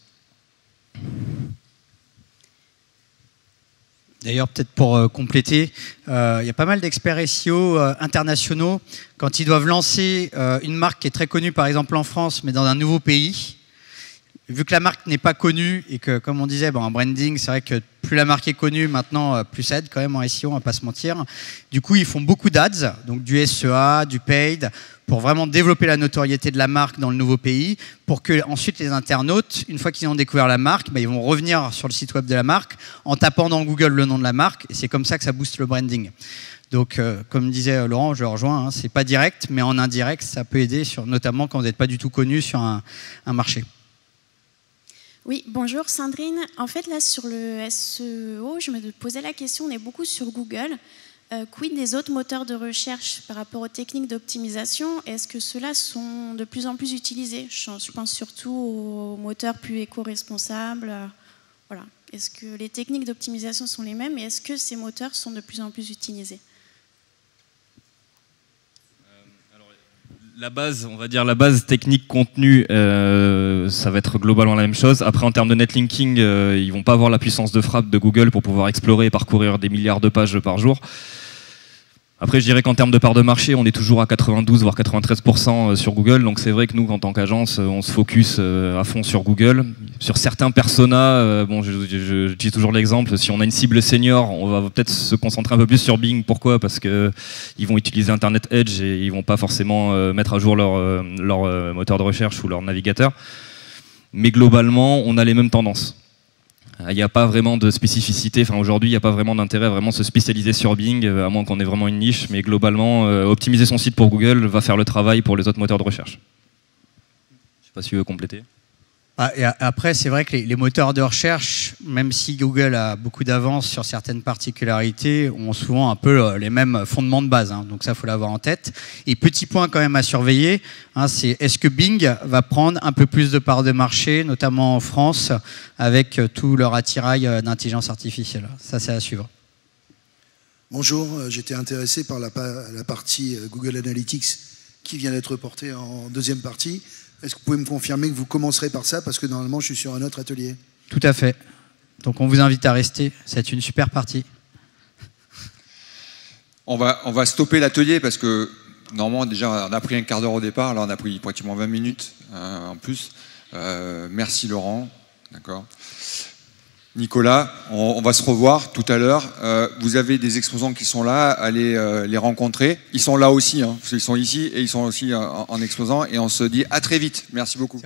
D'ailleurs, peut-être pour compléter, il y a pas mal d'experts SEO internationaux, quand ils doivent lancer une marque qui est très connue, par exemple en France, mais dans un nouveau pays, vu que la marque n'est pas connue et que, comme on disait, en branding, c'est vrai que plus la marque est connue, maintenant, plus ça aide quand même en SEO, on ne va pas se mentir. Du coup, ils font beaucoup d'ads, donc du SEA, du paid, pour vraiment développer la notoriété de la marque dans le nouveau pays, pour que ensuite les internautes, une fois qu'ils ont découvert la marque, ils vont revenir sur le site web de la marque en tapant dans Google le nom de la marque, et c'est comme ça que ça booste le branding. Donc, comme disait Laurent, je le rejoins, c'est pas direct, mais en indirect, ça peut aider, notamment quand vous n'êtes pas du tout connu sur un marché. Oui, bonjour Sandrine. En fait, là, sur le SEO, je me posais la question, on est beaucoup sur Google. Quid des autres moteurs de recherche par rapport aux techniques d'optimisation? Est-ce que ceux-là sont de plus en plus utilisés? Je pense surtout aux moteurs plus éco-responsables. Voilà. Est-ce que les techniques d'optimisation sont les mêmes et est-ce que ces moteurs sont de plus en plus utilisés? La base, on va dire la base technique contenu, ça va être globalement la même chose. Après, en termes de netlinking, ils vont pas avoir la puissance de frappe de Google pour pouvoir explorer et parcourir des milliards de pages par jour. Après, je dirais qu'en termes de part de marché, on est toujours à 92 voire 93% sur Google. Donc c'est vrai que nous, en tant qu'agence, on se focus à fond sur Google. Sur certains personas, je dis toujours l'exemple, si on a une cible senior, on va peut-être se concentrer un peu plus sur Bing. Pourquoi? Parce qu'ils vont utiliser Internet Edge et ils vont pas forcément mettre à jour leur moteur de recherche ou leur navigateur. Mais globalement, on a les mêmes tendances. Il n'y a pas vraiment de spécificité, aujourd'hui il n'y a pas vraiment d'intérêt à vraiment se spécialiser sur Bing, à moins qu'on ait vraiment une niche, mais globalement, optimiser son site pour Google va faire le travail pour les autres moteurs de recherche. Je ne sais pas si tu veux compléter. Et après, c'est vrai que les moteurs de recherche, même si Google a beaucoup d'avance sur certaines particularités, ont souvent un peu les mêmes fondements de base. Hein. Donc ça, il faut l'avoir en tête. Et petit point quand même à surveiller, hein, c'est est-ce que Bing va prendre un peu plus de part de marché, notamment en France, avec tout leur attirail d'intelligence artificielle. Ça, c'est à suivre. Bonjour, j'étais intéressé par la partie Google Analytics qui vient d'être portée en deuxième partie. Est-ce que vous pouvez me confirmer que vous commencerez par ça, parce que normalement je suis sur un autre atelier? Tout à fait. Donc on vous invite à rester, c'est une super partie. On va stopper l'atelier parce que normalement déjà on a pris un quart d'heure au départ, là on a pris pratiquement 20 minutes en plus. Merci Laurent, d'accord. Nicolas, on va se revoir tout à l'heure. Vous avez des exposants qui sont là, allez les rencontrer. Ils sont là aussi, hein, ils sont ici et ils sont aussi en exposant. Et on se dit à très vite. Merci beaucoup.